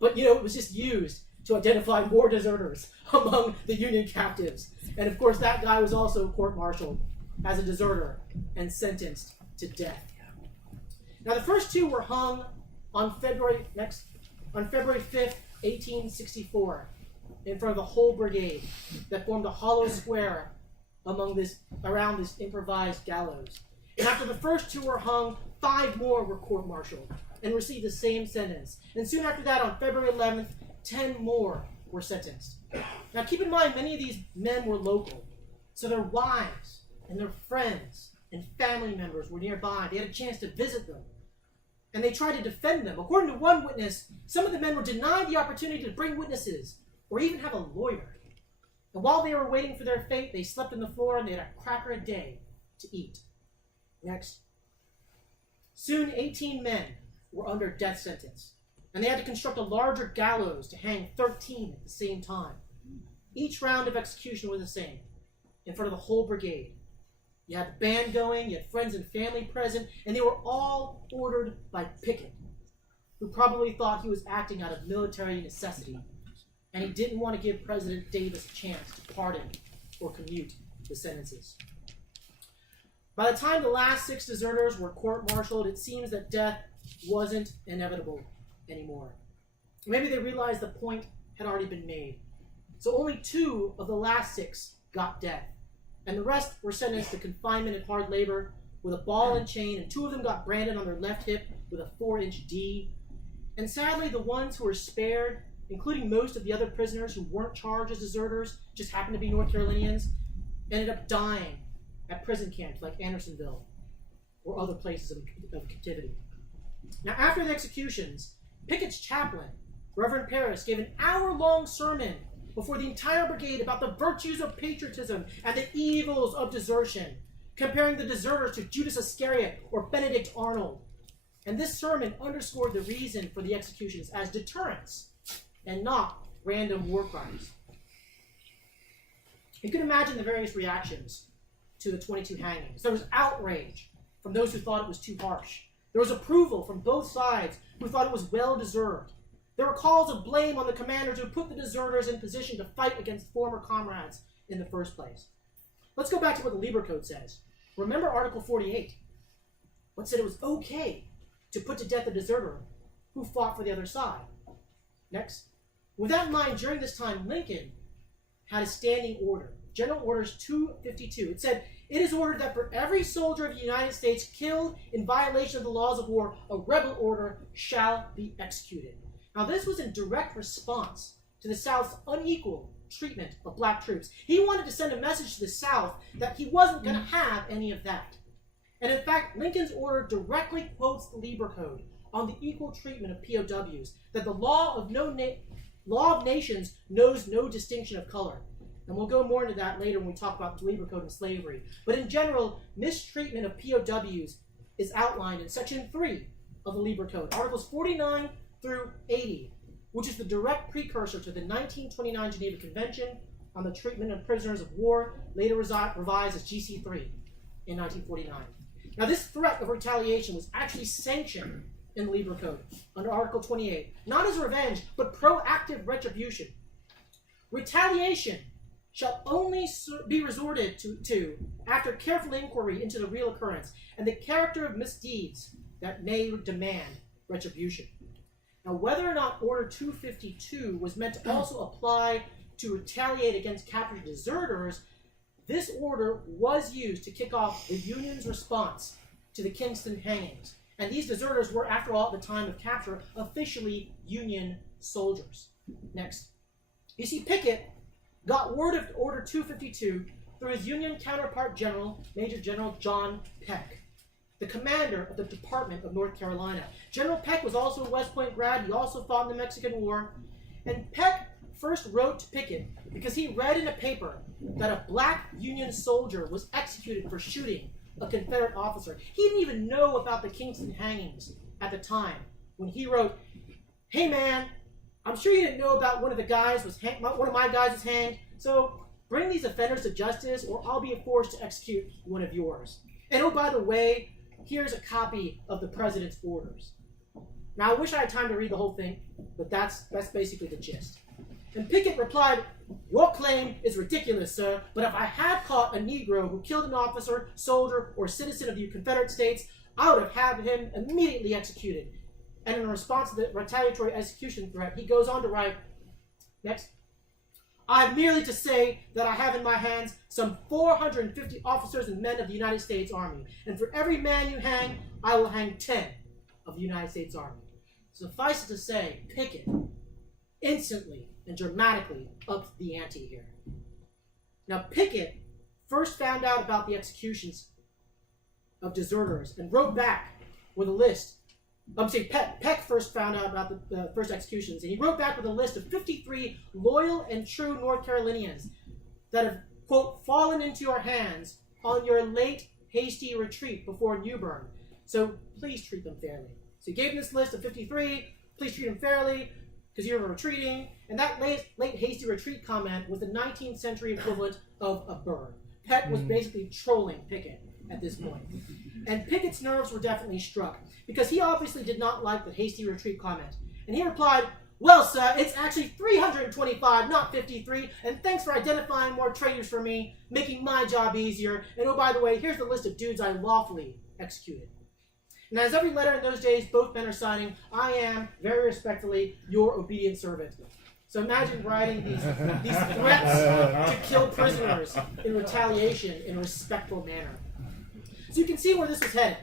But, it was just used to identify more deserters among the Union captives. And, of course, that guy was also court-martialed as a deserter and sentenced to death. Now, the first 2 were hung on February 5th, 1864. In front of the whole brigade that formed a hollow square around this improvised gallows. And after the first 2 were hung, 5 more were court-martialed and received the same sentence. And soon after that, on February 11th, 10 more were sentenced. Now keep in mind, many of these men were local, so their wives and their friends and family members were nearby. They had a chance to visit them, and they tried to defend them. According to one witness, some of the men were denied the opportunity to bring witnesses or even have a lawyer. And while they were waiting for their fate, they slept on the floor and they had a cracker a day to eat. Next. Soon 18 men were under death sentence, and they had to construct a larger gallows to hang 13 at the same time. Each round of execution was the same, in front of the whole brigade. You had the band going, you had friends and family present, and they were all ordered by Pickett, who probably thought he was acting out of military necessity. And he didn't want to give President Davis a chance to pardon or commute the sentences. By the time the last 6 deserters were court-martialed, it seems that death wasn't inevitable anymore. Maybe they realized the point had already been made. So only 2 of the last 6 got death, and the rest were sentenced to confinement and hard labor with a ball and chain, and 2 of them got branded on their left hip with a 4-inch D. And sadly, the ones who were spared, including most of the other prisoners who weren't charged as deserters, just happened to be North Carolinians, ended up dying at prison camps like Andersonville or other places of captivity. Now, after the executions, Pickett's chaplain, Reverend Parris, gave an hour-long sermon before the entire brigade about the virtues of patriotism and the evils of desertion, comparing the deserters to Judas Iscariot or Benedict Arnold. And this sermon underscored the reason for the executions as deterrence and not random war crimes. You can imagine the various reactions to the 22 hangings. There was outrage from those who thought it was too harsh. There was approval from both sides who thought it was well-deserved. There were calls of blame on the commanders who put the deserters in position to fight against former comrades in the first place. Let's go back to what the Lieber Code says. Remember Article 48, what said it was okay to put to death a deserter who fought for the other side. Next. With that in mind, during this time, Lincoln had a standing order, General Orders 252. It said, "It is ordered that for every soldier of the United States killed in violation of the laws of war, a rebel order shall be executed." Now, this was in direct response to the South's unequal treatment of black troops. He wanted to send a message to the South that he wasn't going to have any of that. And in fact, Lincoln's order directly quotes the Lieber Code on the equal treatment of POWs, that the law of nations knows no distinction of color. And we'll go more into that later when we talk about the Lieber Code and slavery. But in general, mistreatment of POWs is outlined in Section 3 of the Lieber Code, Articles 49 through 80, which is the direct precursor to the 1929 Geneva Convention on the treatment of prisoners of war, later revised as GC3 in 1949. Now, this threat of retaliation was actually sanctioned in the Lieber Code under Article 28, not as revenge, but proactive retribution. Retaliation shall only be resorted to after careful inquiry into the real occurrence and the character of misdeeds that may demand retribution. Now, whether or not Order 252 was meant to also apply to retaliate against captured deserters, this order was used to kick off the Union's response to the Kinston Hangings. And these deserters were, after all, at the time of capture, officially Union soldiers. Next. You see, Pickett got word of Order 252 through his Union counterpart general, Major General John Peck, the commander of the Department of North Carolina. General Peck was also a West Point grad. He also fought in the Mexican War. And Peck first wrote to Pickett because he read in a paper that a black Union soldier was executed for shooting a Confederate officer. He didn't even know about the Kinston Hangings at the time when he wrote, "Hey man, I'm sure you didn't know about one of my guys was hanged, so bring these offenders to justice or I'll be forced to execute one of yours. And oh, by the way, here's a copy of the president's orders." Now, I wish I had time to read the whole thing, but that's basically the gist. And Pickett replied, "Your claim is ridiculous, sir, but if I had caught a Negro who killed an officer, soldier, or citizen of the Confederate States, I would have had him immediately executed." And in response to the retaliatory execution threat, he goes on to write, next, "I have merely to say that I have in my hands some 450 officers and men of the United States Army, and for every man you hang, I will hang 10 of the United States Army." Suffice it to say, Pickett instantly and dramatically upped the ante here. Now, Pickett first found out about the executions of deserters and wrote back with a list. Peck first found out about the first executions, and he wrote back with a list of 53 loyal and true North Carolinians that have, quote, "fallen into your hands on your late hasty retreat before New Bern. So please treat them fairly." So he gave him this list of 53, please treat them fairly, because you're retreating. And that late hasty retreat comment was the 19th century equivalent of a burn. Peck was basically trolling Pickett at this point. And Pickett's nerves were definitely struck, because he obviously did not like the hasty retreat comment. And he replied, Well, sir, it's actually 325, not 53, and thanks for identifying more traitors for me, making my job easier. And oh, by the way, here's the list of dudes I lawfully executed. And as every letter in those days, both men are signing, I am, very respectfully, your obedient servant. So imagine writing these threats to kill prisoners in retaliation in a respectful manner. So you can see where this was headed.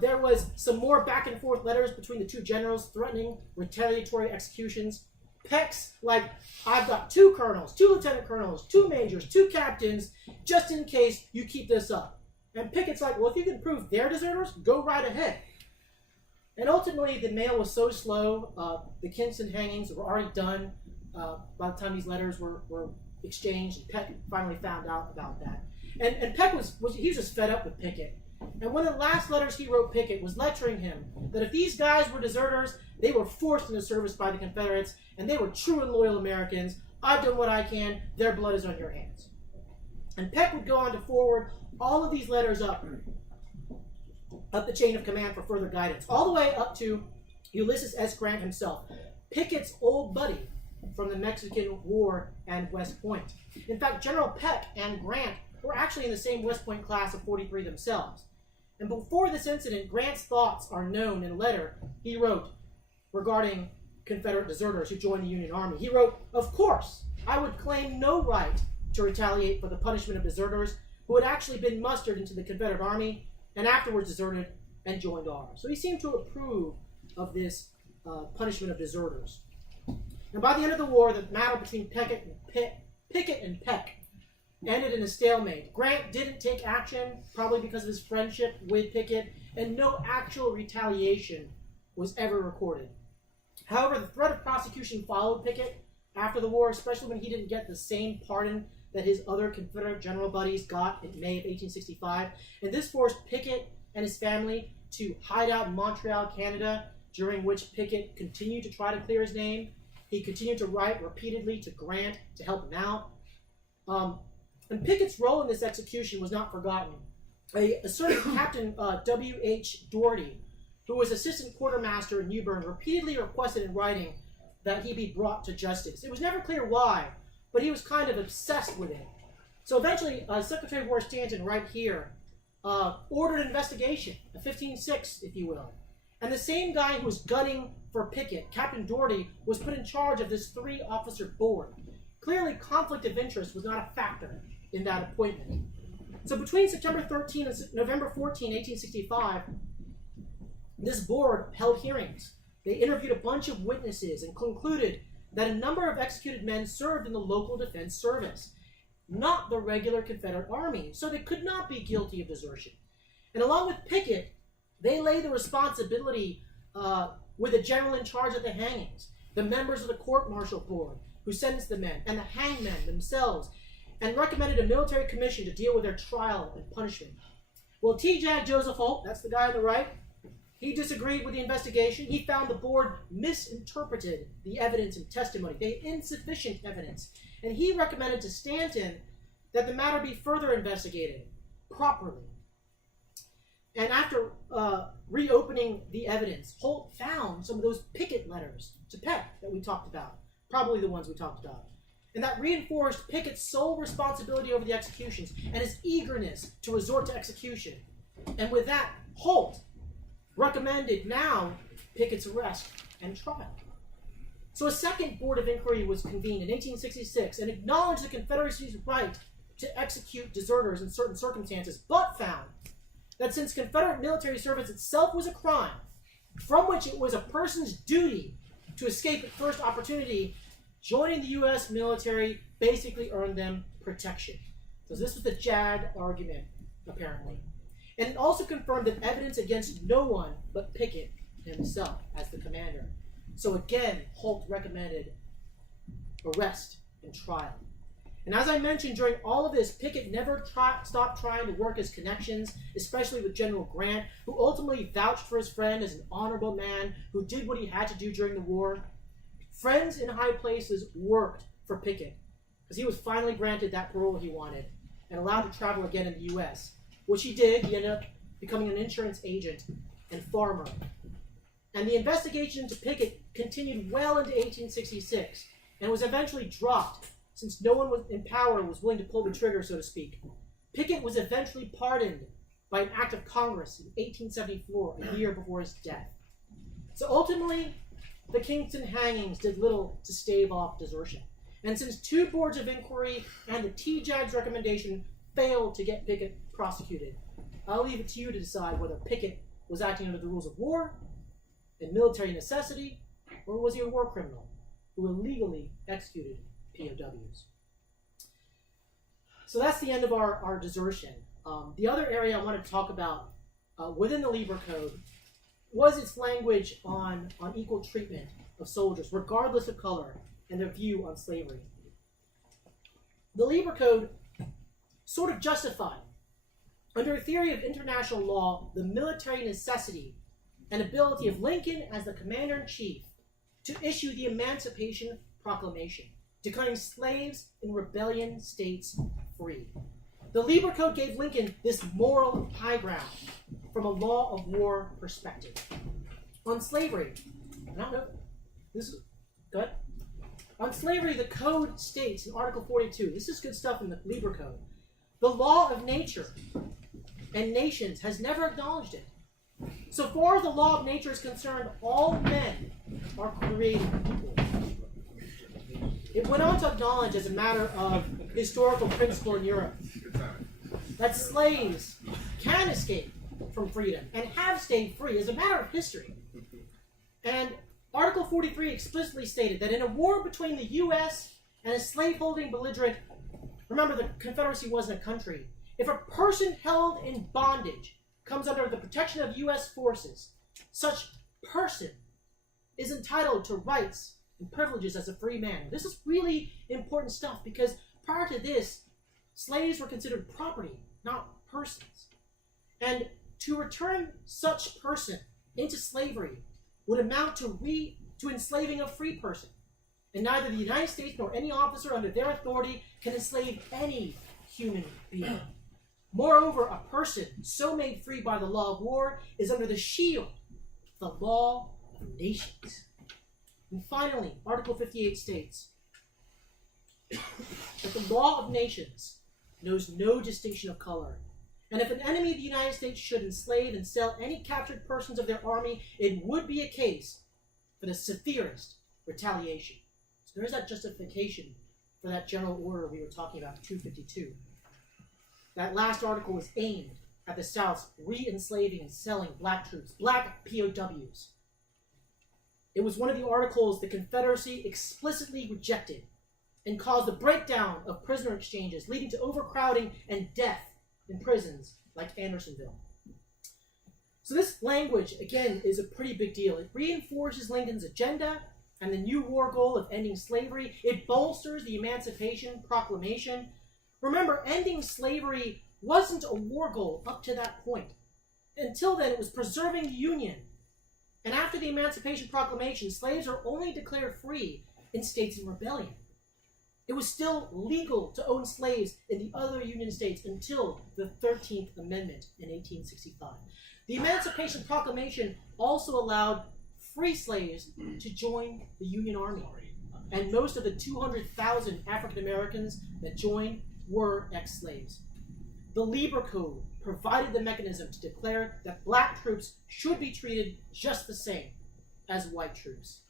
There was some more back and forth letters between the two generals threatening retaliatory executions. Peck's like, I've got 2 colonels, 2 lieutenant colonels, 2 majors, 2 captains, just in case you keep this up. And Pickett's like, well, if you can prove they're deserters, go right ahead. And ultimately, the mail was so slow, the Kinston hangings were already done by the time these letters were exchanged, and Peck finally found out about that. And Peck was just fed up with Pickett. And one of the last letters he wrote Pickett was lecturing him that if these guys were deserters, they were forced into service by the Confederates, and they were true and loyal Americans. I've done what I can. Their blood is on your hands. And Peck would go on to forward all of these letters up the chain of command for further guidance, all the way up to Ulysses S. Grant himself, Pickett's old buddy from the Mexican War and West Point. In fact, General Peck and Grant were actually in the same West Point class of 43 themselves. And before this incident, Grant's thoughts are known in a letter he wrote regarding Confederate deserters who joined the Union Army. He wrote, of course, I would claim no right to retaliate for the punishment of deserters who had actually been mustered into the Confederate Army and afterwards deserted and joined ours. So he seemed to approve of this punishment of deserters. And by the end of the war, the battle between Pickett and Peck ended in a stalemate. Grant didn't take action, probably because of his friendship with Pickett, and no actual retaliation was ever recorded. However, the threat of prosecution followed Pickett after the war, especially when he didn't get the same pardon that his other Confederate general buddies got in May of 1865. And this forced Pickett and his family to hide out in Montreal, Canada, during which Pickett continued to try to clear his name. He continued to write repeatedly to Grant to help him out. And Pickett's role in this execution was not forgotten. A certain Captain W.H. Doherty, who was assistant quartermaster in New Bern, repeatedly requested in writing that he be brought to justice. It was never clear why, but he was kind of obsessed with it. So eventually, Secretary of War Stanton, right here, ordered an investigation, a 15-6, if you will. And the same guy who was gunning for Pickett, Captain Doherty, was put in charge of this 3-officer board. Clearly, conflict of interest was not a factor in that appointment. So between September 13 and November 14, 1865, this board held hearings. They interviewed a bunch of witnesses and concluded that a number of executed men served in the local defense service, not the regular Confederate Army, so they could not be guilty of desertion. And along with Pickett, they lay the responsibility with the general in charge of the hangings, the members of the court-martial board who sentenced the men, and the hangmen themselves, and recommended a military commission to deal with their trial and punishment. Well, T. Jack Joseph Holt, that's the guy on the right, he disagreed with the investigation. He found the board misinterpreted the evidence and testimony. They had insufficient evidence. And he recommended to Stanton that the matter be further investigated properly. And after reopening the evidence, Holt found some of those Pickett letters to Peck that we talked about, probably the ones we talked about. And that reinforced Pickett's sole responsibility over the executions and his eagerness to resort to execution. And with that, Holt recommended now Pickett's arrest and trial. So a second board of inquiry was convened in 1866 and acknowledged the Confederacy's right to execute deserters in certain circumstances, but found that since Confederate military service itself was a crime, from which it was a person's duty to escape at first opportunity, joining the U.S. military basically earned them protection. So this was the JAD argument, apparently. And it also confirmed that evidence against no one but Pickett himself as the commander. So again, Holt recommended arrest and trial. And as I mentioned, during all of this, Pickett never stopped trying to work his connections, especially with General Grant, who ultimately vouched for his friend as an honorable man who did what he had to do during the war. Friends in high places worked for Pickett because he was finally granted that parole he wanted and allowed to travel again in the U.S., which he did. He ended up becoming an insurance agent and farmer. And the investigation into Pickett continued well into 1866 and was eventually dropped since no one in power was willing to pull the trigger, so to speak. Pickett was eventually pardoned by an act of Congress in 1874, a year before his death. So ultimately, the Kinston Hangings did little to stave off desertion. And since two boards of inquiry and the TJAG's recommendation failed to get Pickett prosecuted, I'll leave it to you to decide whether Pickett was acting under the rules of war and military necessity, or was he a war criminal who illegally executed POWs? So that's the end of our desertion. The other area I want to talk about within the Lieber Code was its language on equal treatment of soldiers, regardless of color, and their view on slavery. The Lieber Code sort of justified, under a theory of international law, the military necessity and ability of Lincoln as the commander-in-chief to issue the Emancipation Proclamation, declaring slaves in rebellion states free. The Lieber Code gave Lincoln this moral high ground from a law of war perspective. On slavery, I don't know, this is good. On slavery, the code states in Article 42, this is good stuff in the Lieber Code, the law of nature and nations has never acknowledged it. So far as the law of nature is concerned, all men are created equal. It went on to acknowledge, as a matter of historical principle in Europe, that slaves can escape from freedom and have stayed free as a matter of history. And Article 43 explicitly stated that in a war between the U.S. and a slaveholding belligerent, remember the Confederacy wasn't a country, if a person held in bondage comes under the protection of U.S. forces, such person is entitled to rights and privileges as a free man. This is really important stuff because prior to this, slaves were considered property, not persons. And to return such person into slavery would amount to enslaving a free person. And neither the United States nor any officer under their authority can enslave any human being. Moreover, a person so made free by the law of war is under the shield, the law of nations. And finally, Article 58 states that the law of nations knows no distinction of color. And if an enemy of the United States should enslave and sell any captured persons of their army, it would be a case for the severest retaliation. So there is that justification for that general order we were talking about, 252. That last article was aimed at the South's re-enslaving and selling black troops, black POWs. It was one of the articles the Confederacy explicitly rejected and caused the breakdown of prisoner exchanges, leading to overcrowding and death in prisons like Andersonville. So this language, again, is a pretty big deal. It reinforces Lincoln's agenda and the new war goal of ending slavery. It bolsters the Emancipation Proclamation. Remember, ending slavery wasn't a war goal up to that point. Until then, it was preserving the Union. And after the Emancipation Proclamation, slaves are only declared free in states in rebellion. It was still legal to own slaves in the other Union states until the 13th Amendment in 1865. The Emancipation Proclamation also allowed free slaves to join the Union Army. And most of the 200,000 African Americans that joined were ex-slaves. The Lieber Code provided the mechanism to declare that black troops should be treated just the same as white troops.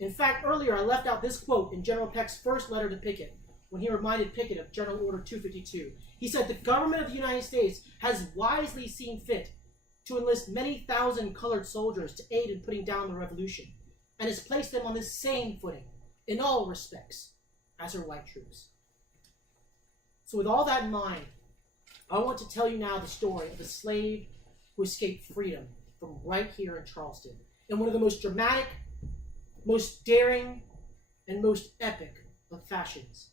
In fact, earlier I left out this quote in General Peck's first letter to Pickett when he reminded Pickett of General Order 252. He said, "The government of the United States has wisely seen fit to enlist many thousand colored soldiers to aid in putting down the revolution, and has placed them on the same footing in all respects as her white troops." So with all that in mind, I want to tell you now the story of a slave who escaped freedom from right here in Charleston in one of the most dramatic, most daring, and most epic of fashions.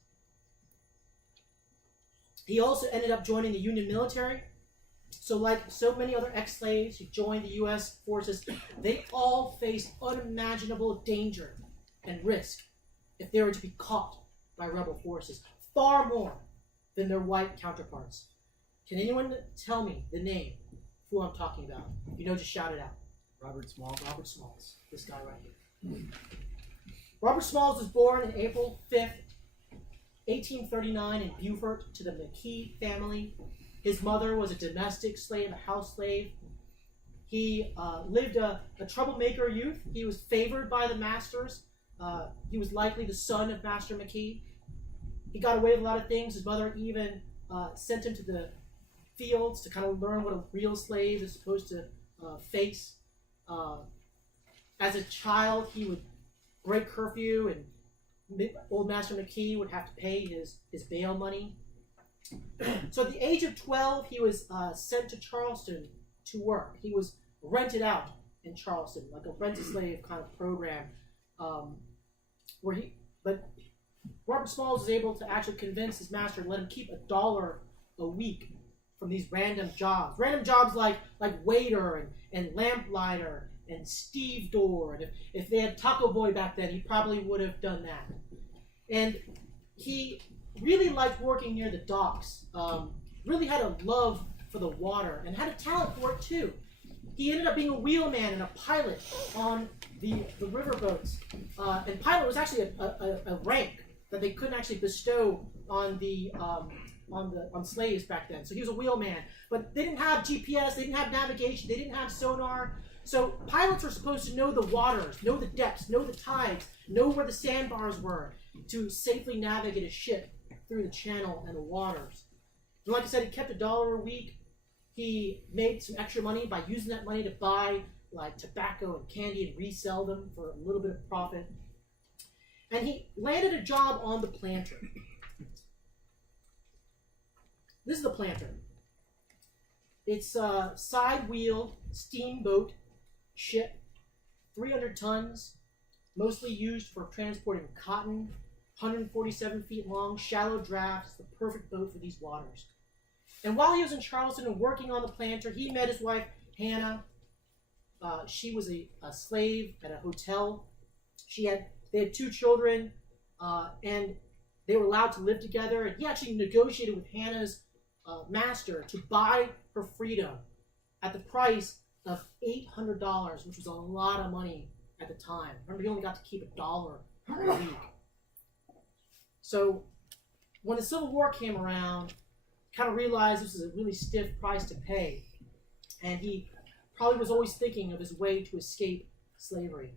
He also ended up joining the Union military. So like so many other ex-slaves who joined the U.S. forces, they all faced unimaginable danger and risk if they were to be caught by rebel forces, far more than their white counterparts. Can anyone tell me the name of who I'm talking about? If you know, just shout it out. Robert Small. Robert Smalls, this guy right here. Robert Smalls was born on April 5th, 1839 in Beaufort to the McKee family. His mother was a domestic slave, a house slave. He lived a troublemaker youth. He was favored by the masters. He was likely the son of Master McKee. He got away with a lot of things. His mother even sent him to the fields to kind of learn what a real slave is supposed to face. As a child, he would break curfew, and old Master McKee would have to pay his bail money. So at the age of 12, he was sent to Charleston to work. He was rented out in Charleston, like a rent-a-slave kind of program, but Robert Smalls was able to actually convince his master to let him keep $1 a week from these random jobs. Random jobs like waiter and lamplighter and stevedore. And if they had Taco Boy back then, he probably would have done that. And he really liked working near the docks. Really had a love for the water and had a talent for it too. He ended up being a wheelman and a pilot on the riverboats. And pilot was actually a rank that they couldn't actually bestow on slaves back then. So he was a wheelman. But they didn't have GPS, they didn't have navigation, they didn't have sonar. So pilots were supposed to know the waters, know the depths, know the tides, know where the sandbars were to safely navigate a ship through the channel and the waters. And like I said, he kept $1 a week. He made some extra money by using that money to buy like tobacco and candy and resell them for a little bit of profit. And he landed a job on the planter. This is the planter. It's a side wheel steamboat ship, 300 tons, mostly used for transporting cotton, 147 feet long, shallow drafts, the perfect boat for these waters. And while he was in Charleston and working on the planter, he met his wife, Hannah. She was a slave at a hotel. They had 2 children, and they were allowed to live together. And he actually negotiated with Hannah's master to buy her freedom at the price of $800, which was a lot of money at the time. Remember, he only got to keep $1 a week. So when the Civil War came around, kind of realized this was a really stiff price to pay, and he probably was always thinking of his way to escape slavery.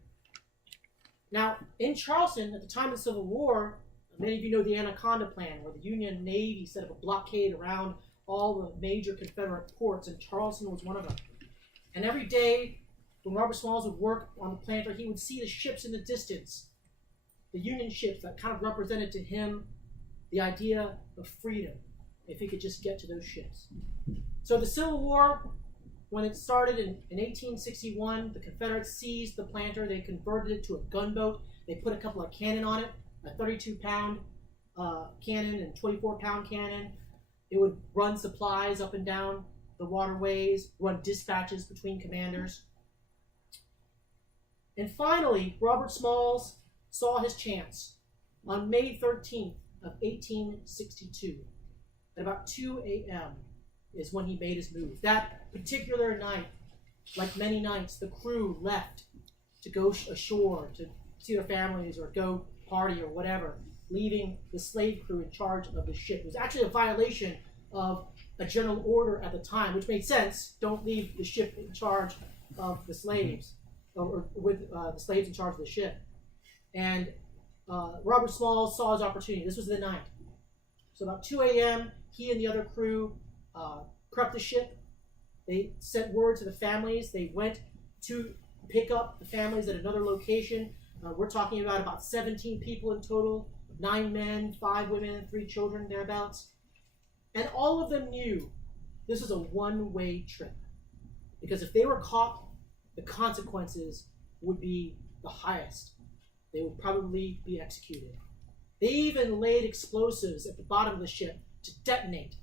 Now, in Charleston, at the time of the Civil War, many of you know the Anaconda Plan, where the Union Navy set up a blockade around all the major Confederate ports, and Charleston was one of them. And every day, when Robert Smalls would work on the planter, he would see the ships in the distance, the Union ships that kind of represented to him the idea of freedom, if he could just get to those ships. So the Civil War, when it started in 1861, the Confederates seized the planter. They converted it to a gunboat. They put a couple of cannon on it, a 32-pound cannon and 24-pound cannon. It would run supplies up and down the waterways, run dispatches between commanders. And finally, Robert Smalls saw his chance on May 13th of 1862. At about 2 a.m. is when he made his move. That particular night, like many nights, the crew left to go ashore to see their families or go party or whatever, leaving the slave crew in charge of the ship. It was actually a violation of a general order at the time, which made sense. Don't leave the ship in charge of the slaves, or with the slaves in charge of the ship. And Robert Smalls saw his opportunity. This was the night. So about 2 a.m., he and the other crew prepped the ship. They sent word to the families. They went to pick up the families at another location. We're talking about 17 people in total, 9 men, 5 women, 3 children, thereabouts. And all of them knew this was a one-way trip. Because if they were caught, the consequences would be the highest. They would probably be executed. They even laid explosives at the bottom of the ship to detonate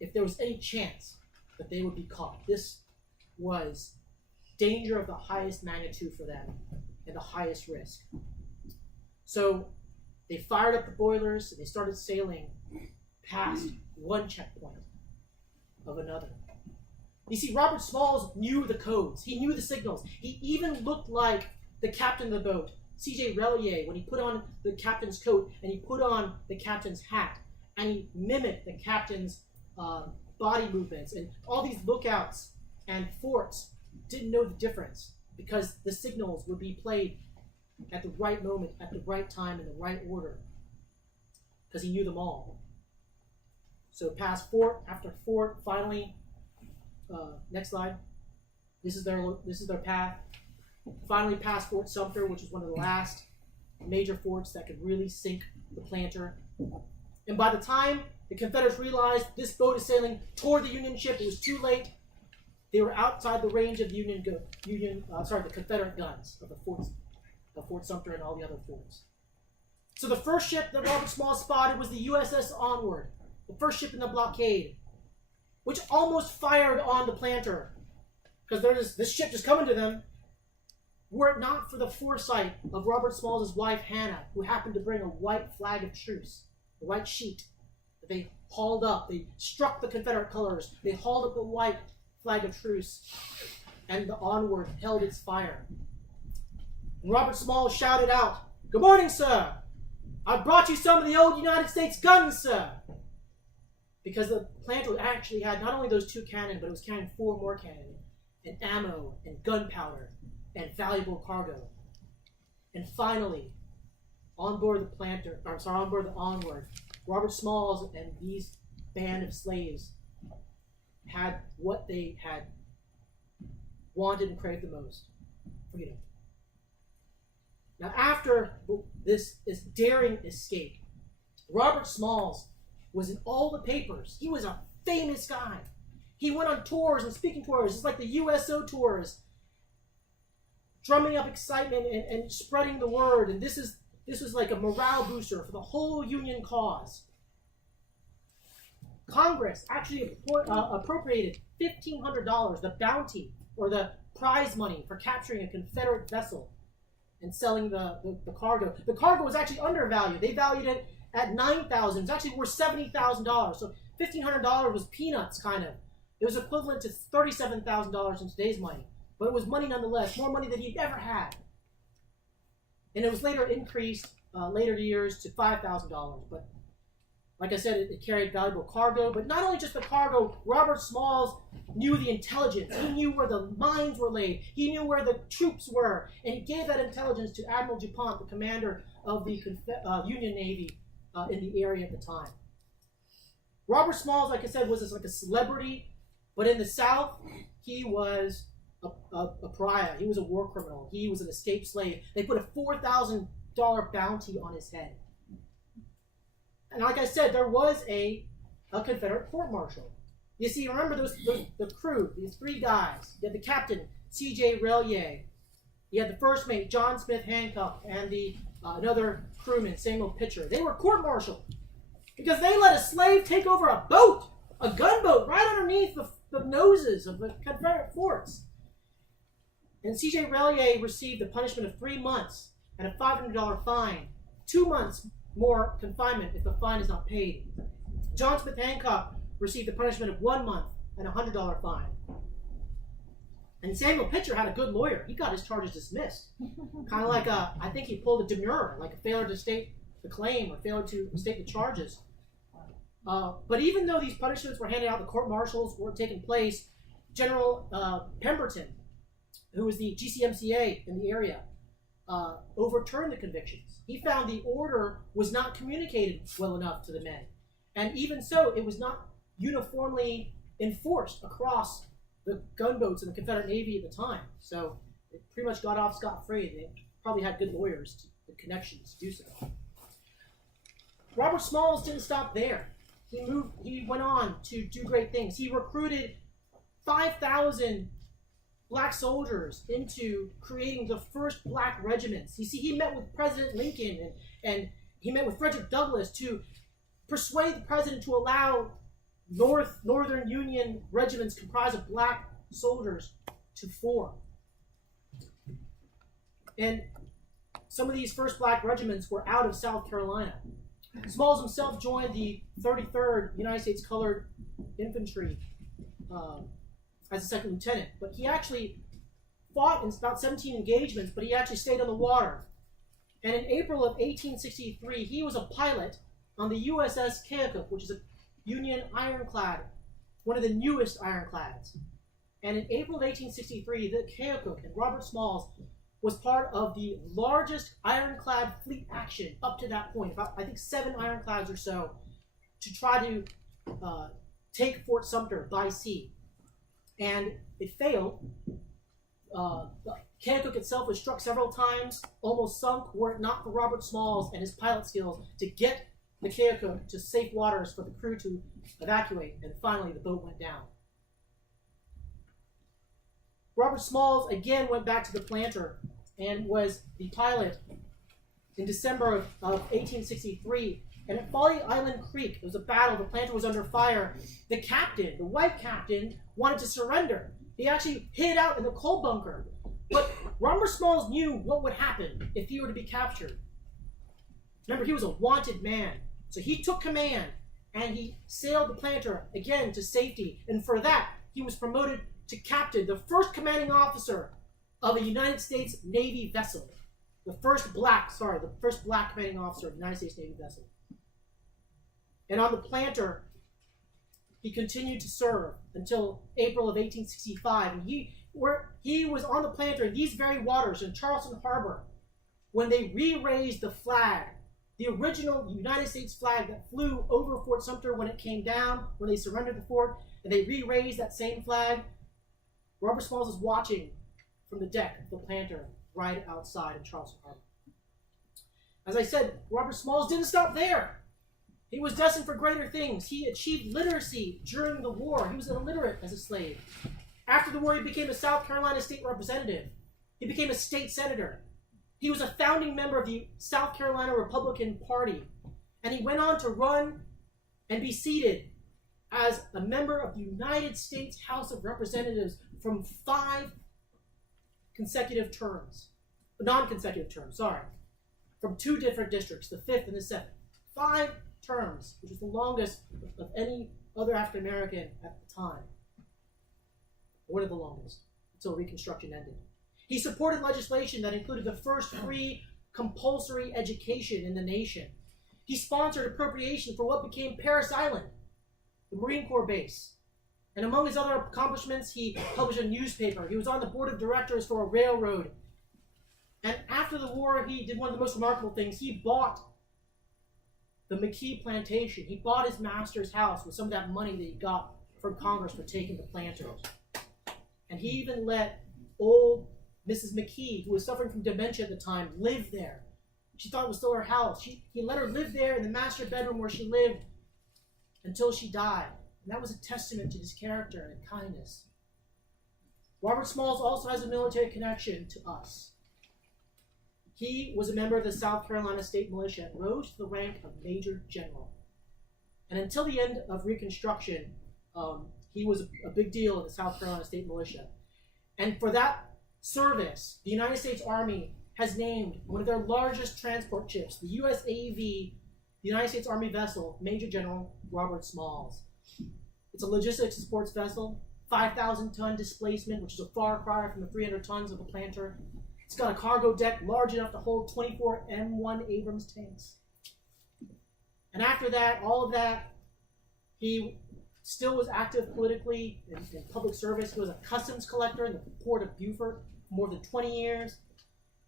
if there was any chance that they would be caught. This was danger of the highest magnitude for them and the highest risk. So they fired up the boilers and they started sailing past one checkpoint of another. You see, Robert Smalls knew the codes. He knew the signals. He even looked like the captain of the boat, C.J. Relier, when he put on the captain's coat and he put on the captain's hat and he mimicked the captain's body movements. And all these lookouts and forts didn't know the difference because the signals would be played at the right moment, at the right time, in the right order, because he knew them all. So past fort after fort, finally, next slide. This is their path. Finally past Fort Sumter, which is one of the last major forts that could really sink the planter. And by the time the Confederates realized this boat is sailing toward the Union ship, it was too late. They were outside the range of the Confederate guns of the forts, of Fort Sumter and all the other forts. So the first ship that Robert Smalls spotted was the USS Onward, the first ship in the blockade, which almost fired on the planter because there's this ship just coming to them. Were it not for the foresight of Robert Smalls' wife, Hannah, who happened to bring a white flag of truce, a white sheet that they hauled up. They struck the Confederate colors. They hauled up the white flag of truce, and the Onward held its fire. And Robert Smalls shouted out, "Good morning, sir. I brought you some of the old United States guns, sir." Because the planter actually had not only those 2 cannon, but it was carrying 4 more cannon, and ammo, and gunpowder, and valuable cargo. And finally, on board the Onward, Robert Smalls and these band of slaves had what they had wanted and craved the most: freedom. Now, after this daring escape, Robert Smalls was in all the papers. He was a famous guy. He went on tours and speaking tours, just like the USO tours, drumming up excitement and spreading the word. And this was like a morale booster for the whole Union cause. Congress actually appropriated $1,500, the bounty or the prize money for capturing a Confederate vessel and selling the cargo. The cargo was actually undervalued. They valued it at $9,000. It was actually worth $70,000. So $1,500 was peanuts, kind of. It was equivalent to $37,000 in today's money. But it was money nonetheless, more money than he'd ever had. And it was later increased, later years, to $5,000. But like I said, it carried valuable cargo. But not only just the cargo, Robert Smalls knew the intelligence. He knew where the mines were laid. He knew where the troops were. And he gave that intelligence to Admiral DuPont, the commander of the Union Navy in the area at the time. Robert Smalls, like I said, was like a celebrity. But in the South, he was a pariah. He was a war criminal. He was an escaped slave. They put a $4,000 bounty on his head. And like I said, there was a Confederate court-martial. You see, remember the crew, these 3 guys. You had the captain, C.J. Relier. You had the first mate, John Smith Hancock, and another crewman, Samuel Pitcher. They were court-martialed because they let a slave take over a boat, a gunboat, right underneath the noses of the Confederate forts. And C.J. Relier received the punishment of 3 months and a $500 fine, 2 months more confinement if the fine is not paid. John Smith Hancock received the punishment of 1 month and a $100 fine. And Samuel Pitcher had a good lawyer. He got his charges dismissed. Kind of like I think he pulled a demurrer, like a failure to state the claim or failure to state the charges. But even though these punishments were handed out, the court-martials were taking place, General Pemberton, who was the GCMCA in the area, overturned the convictions. He found the order was not communicated well enough to the men. And even so, it was not uniformly enforced across the gunboats in the Confederate Navy at the time. So it pretty much got off scot-free. They probably had good lawyers, the connections to do so. Robert Smalls didn't stop there. He went on to do great things. He recruited 5,000 black soldiers into creating the first black regiments. You see, he met with President Lincoln and he met with Frederick Douglass to persuade the president to allow Northern Union regiments comprised of black soldiers to form. And some of these first black regiments were out of South Carolina. Smalls himself joined the 33rd United States Colored Infantry as a second lieutenant. But he actually fought in about 17 engagements, but he actually stayed on the water. And in April of 1863, he was a pilot on the USS Keokuk, which is a Union ironclad, one of the newest ironclads. And in April of 1863, the Keokuk and Robert Smalls was part of the largest ironclad fleet action up to that point, about I think 7 ironclads or so, to try to take Fort Sumter by sea. And it failed. The Keokuk itself was struck several times, almost sunk, were it not for Robert Smalls and his pilot skills to get the Keokuk to safe waters for the crew to evacuate, and finally the boat went down. Robert Smalls again went back to the planter and was the pilot in December of 1863. And at Folly Island Creek, there was a battle. The planter was under fire. The captain, the white captain, wanted to surrender. He actually hid out in the coal bunker. But Robert Smalls knew what would happen if he were to be captured. Remember, he was a wanted man. So he took command and he sailed the planter again to safety. And for that, he was promoted to captain, the first commanding officer of a United States Navy vessel. The first black commanding officer of a United States Navy vessel. And on the planter, he continued to serve until April of 1865. And he was on the planter in these very waters in Charleston Harbor when they re-raised the flag, the original United States flag that flew over Fort Sumter when it came down, when they surrendered the fort, and they re-raised that same flag. Robert Smalls is watching from the deck of the planter right outside in Charleston Harbor. As I said, Robert Smalls didn't stop there. He was destined for greater things. He achieved literacy during the war. He was illiterate as a slave. After the war, he became a South Carolina state representative. He became a state senator. He was a founding member of the South Carolina Republican Party. And he went on to run and be seated as a member of the United States House of Representatives from 5 consecutive terms. Non-consecutive terms, sorry. From 2 different districts, the 5th and the 7th. 5 terms, which is the longest of any other African American at the time. One of the longest, until Reconstruction ended. He supported legislation that included the first free compulsory education in the nation. He sponsored appropriation for what became Parris Island, the Marine Corps base. And among his other accomplishments, he published a newspaper. He was on the board of directors for a railroad. And after the war, he did one of the most remarkable things. He bought the McKee plantation. He bought his master's house with some of that money that he got from Congress for taking the planters. And he even let old Mrs. McKee, who was suffering from dementia at the time, live there. She thought it was still her house. He let her live there in the master bedroom where she lived until she died. And that was a testament to his character and kindness. Robert Smalls also has a military connection to us. He was a member of the South Carolina State Militia and rose to the rank of Major General. And until the end of Reconstruction, he was a big deal in the South Carolina State Militia. And for that service, the United States Army has named one of their largest transport ships, the USAV, the United States Army vessel, Major General Robert Smalls. It's a logistics and sports vessel, 5,000-ton displacement, which is a far cry from the 300 tons of a planter. It's got a cargo deck large enough to hold 24 M1 Abrams tanks. And after that, all of that, he still was active politically in public service. He was a customs collector in the port of Beaufort for more than 20 years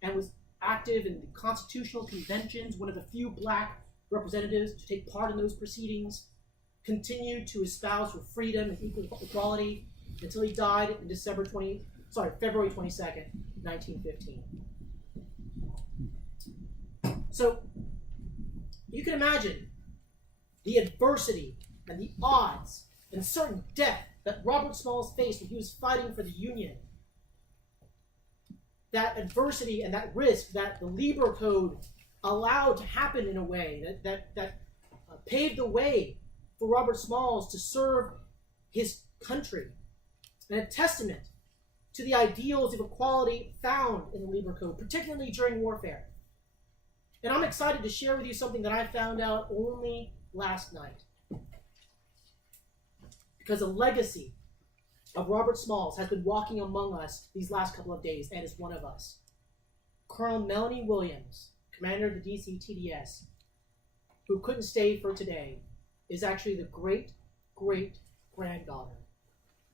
and was active in the constitutional conventions, one of the few black representatives to take part in those proceedings, continued to espouse for freedom and equal equality until he died in February 22nd, 1915. So you can imagine the adversity and the odds and certain death that Robert Smalls faced when he was fighting for the Union. That adversity and that risk that the Lieber Code allowed to happen in a way that paved the way for Robert Smalls to serve his country. And a testament to the ideals of equality found in the Lieber Code, particularly during warfare. And I'm excited to share with you something that I found out only last night. Because a legacy of Robert Smalls has been walking among us these last couple of days and is one of us. Colonel Melanie Williams, commander of the DC TDS, who couldn't stay for today, is actually the great-great-granddaughter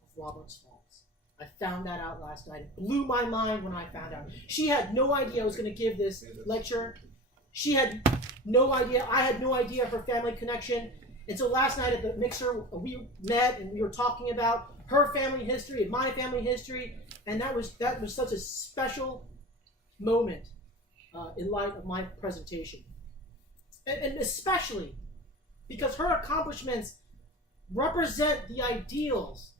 of Robert Smalls. I found that out last night. It blew my mind when I found out. She had no idea I was going to give this lecture. She had no idea. I had no idea her family connection. And so last night at the mixer, we met and we were talking about her family history and my family history. And that was such a special moment in light of my presentation. And especially because her accomplishments represent the ideals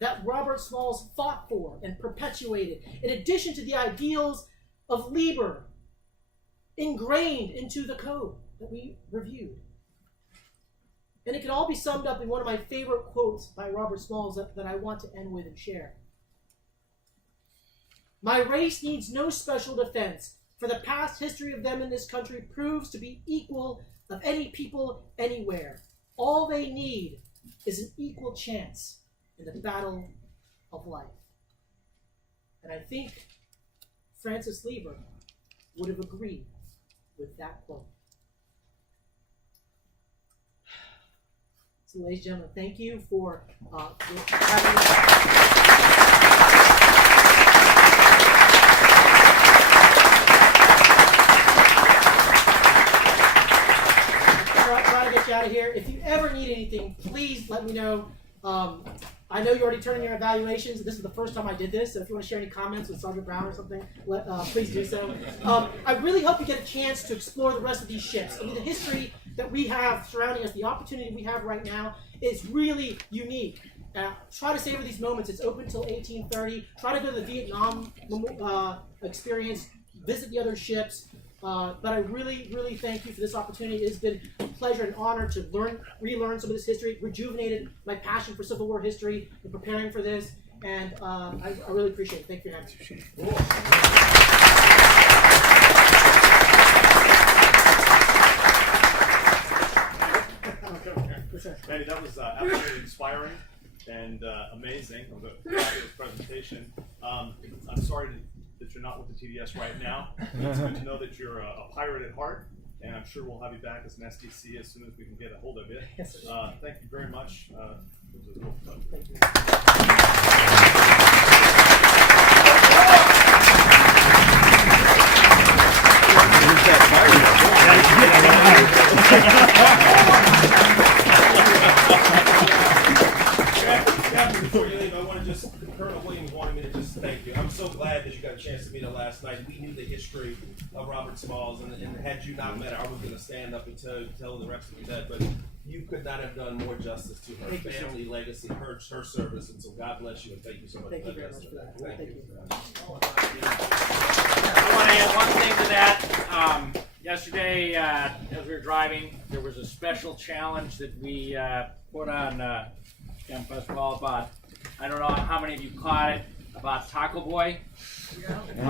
that Robert Smalls fought for and perpetuated, in addition to the ideals of Lieber ingrained into the code that we reviewed. And it can all be summed up in one of my favorite quotes by Robert Smalls that I want to end with and share. "My race needs no special defense, for the past history of them in this country proves to be equal of any people anywhere. All they need is an equal chance in the battle of life." And I think Francis Lieber would have agreed with that quote. So, ladies and gentlemen, thank you for having me. Try to get you out of here. If you ever need anything, please let me know. I know you're already turning your evaluations. This is the first time I did this, so if you want to share any comments with Sergeant Brown or something, please do so. I really hope you get a chance to explore the rest of these ships. I mean, the history that we have surrounding us, the opportunity we have right now, is really unique. Try to savor these moments. It's open until 1830. Try to go to the Vietnam experience, visit the other ships. But I really, really thank you for this opportunity. It has been a pleasure and honor to relearn some of this history, rejuvenated my passion for Civil War history and preparing for this. And I really appreciate it. Thank you for having me. Manny, that was absolutely inspiring and amazing. It was a fabulous presentation. I'm sorry that you're not with the TDS right now. It's good to know that you're a pirate at heart, and I'm sure we'll have you back as an SDC as soon as we can get a hold of you. Yes, thank you very much. It was a real pleasure. thank you. Before you leave, I want to just, Colonel Williams wanted me to just thank you. I'm so glad that you got a chance to meet her last night. We knew the history of Robert Smalls, and had you not met her, I was going to stand up and tell the rest of you that, but you could not have done more justice to her family legacy, her service, and so God bless you, and thank you so much. Thank you very much for that. Thank you. I want to add one thing to that. Yesterday, as we were driving, there was a special challenge that we put on Camp Festival about, I don't know how many of you caught it, about Taco Boy. We challenged him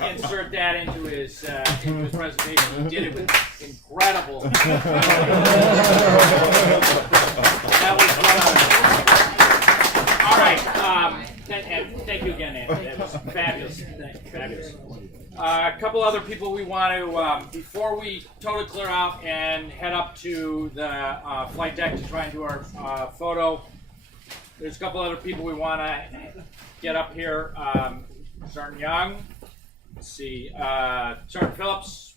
to insert that into his presentation. He did it with incredible. That was all right. And thank you again, Andy. That was fabulous. Fabulous. A couple other people we want to, before we totally clear out and head up to the flight deck to try and do our photo, there's a couple other people we want to get up here. Sergeant Young, let's see, Sergeant Phillips,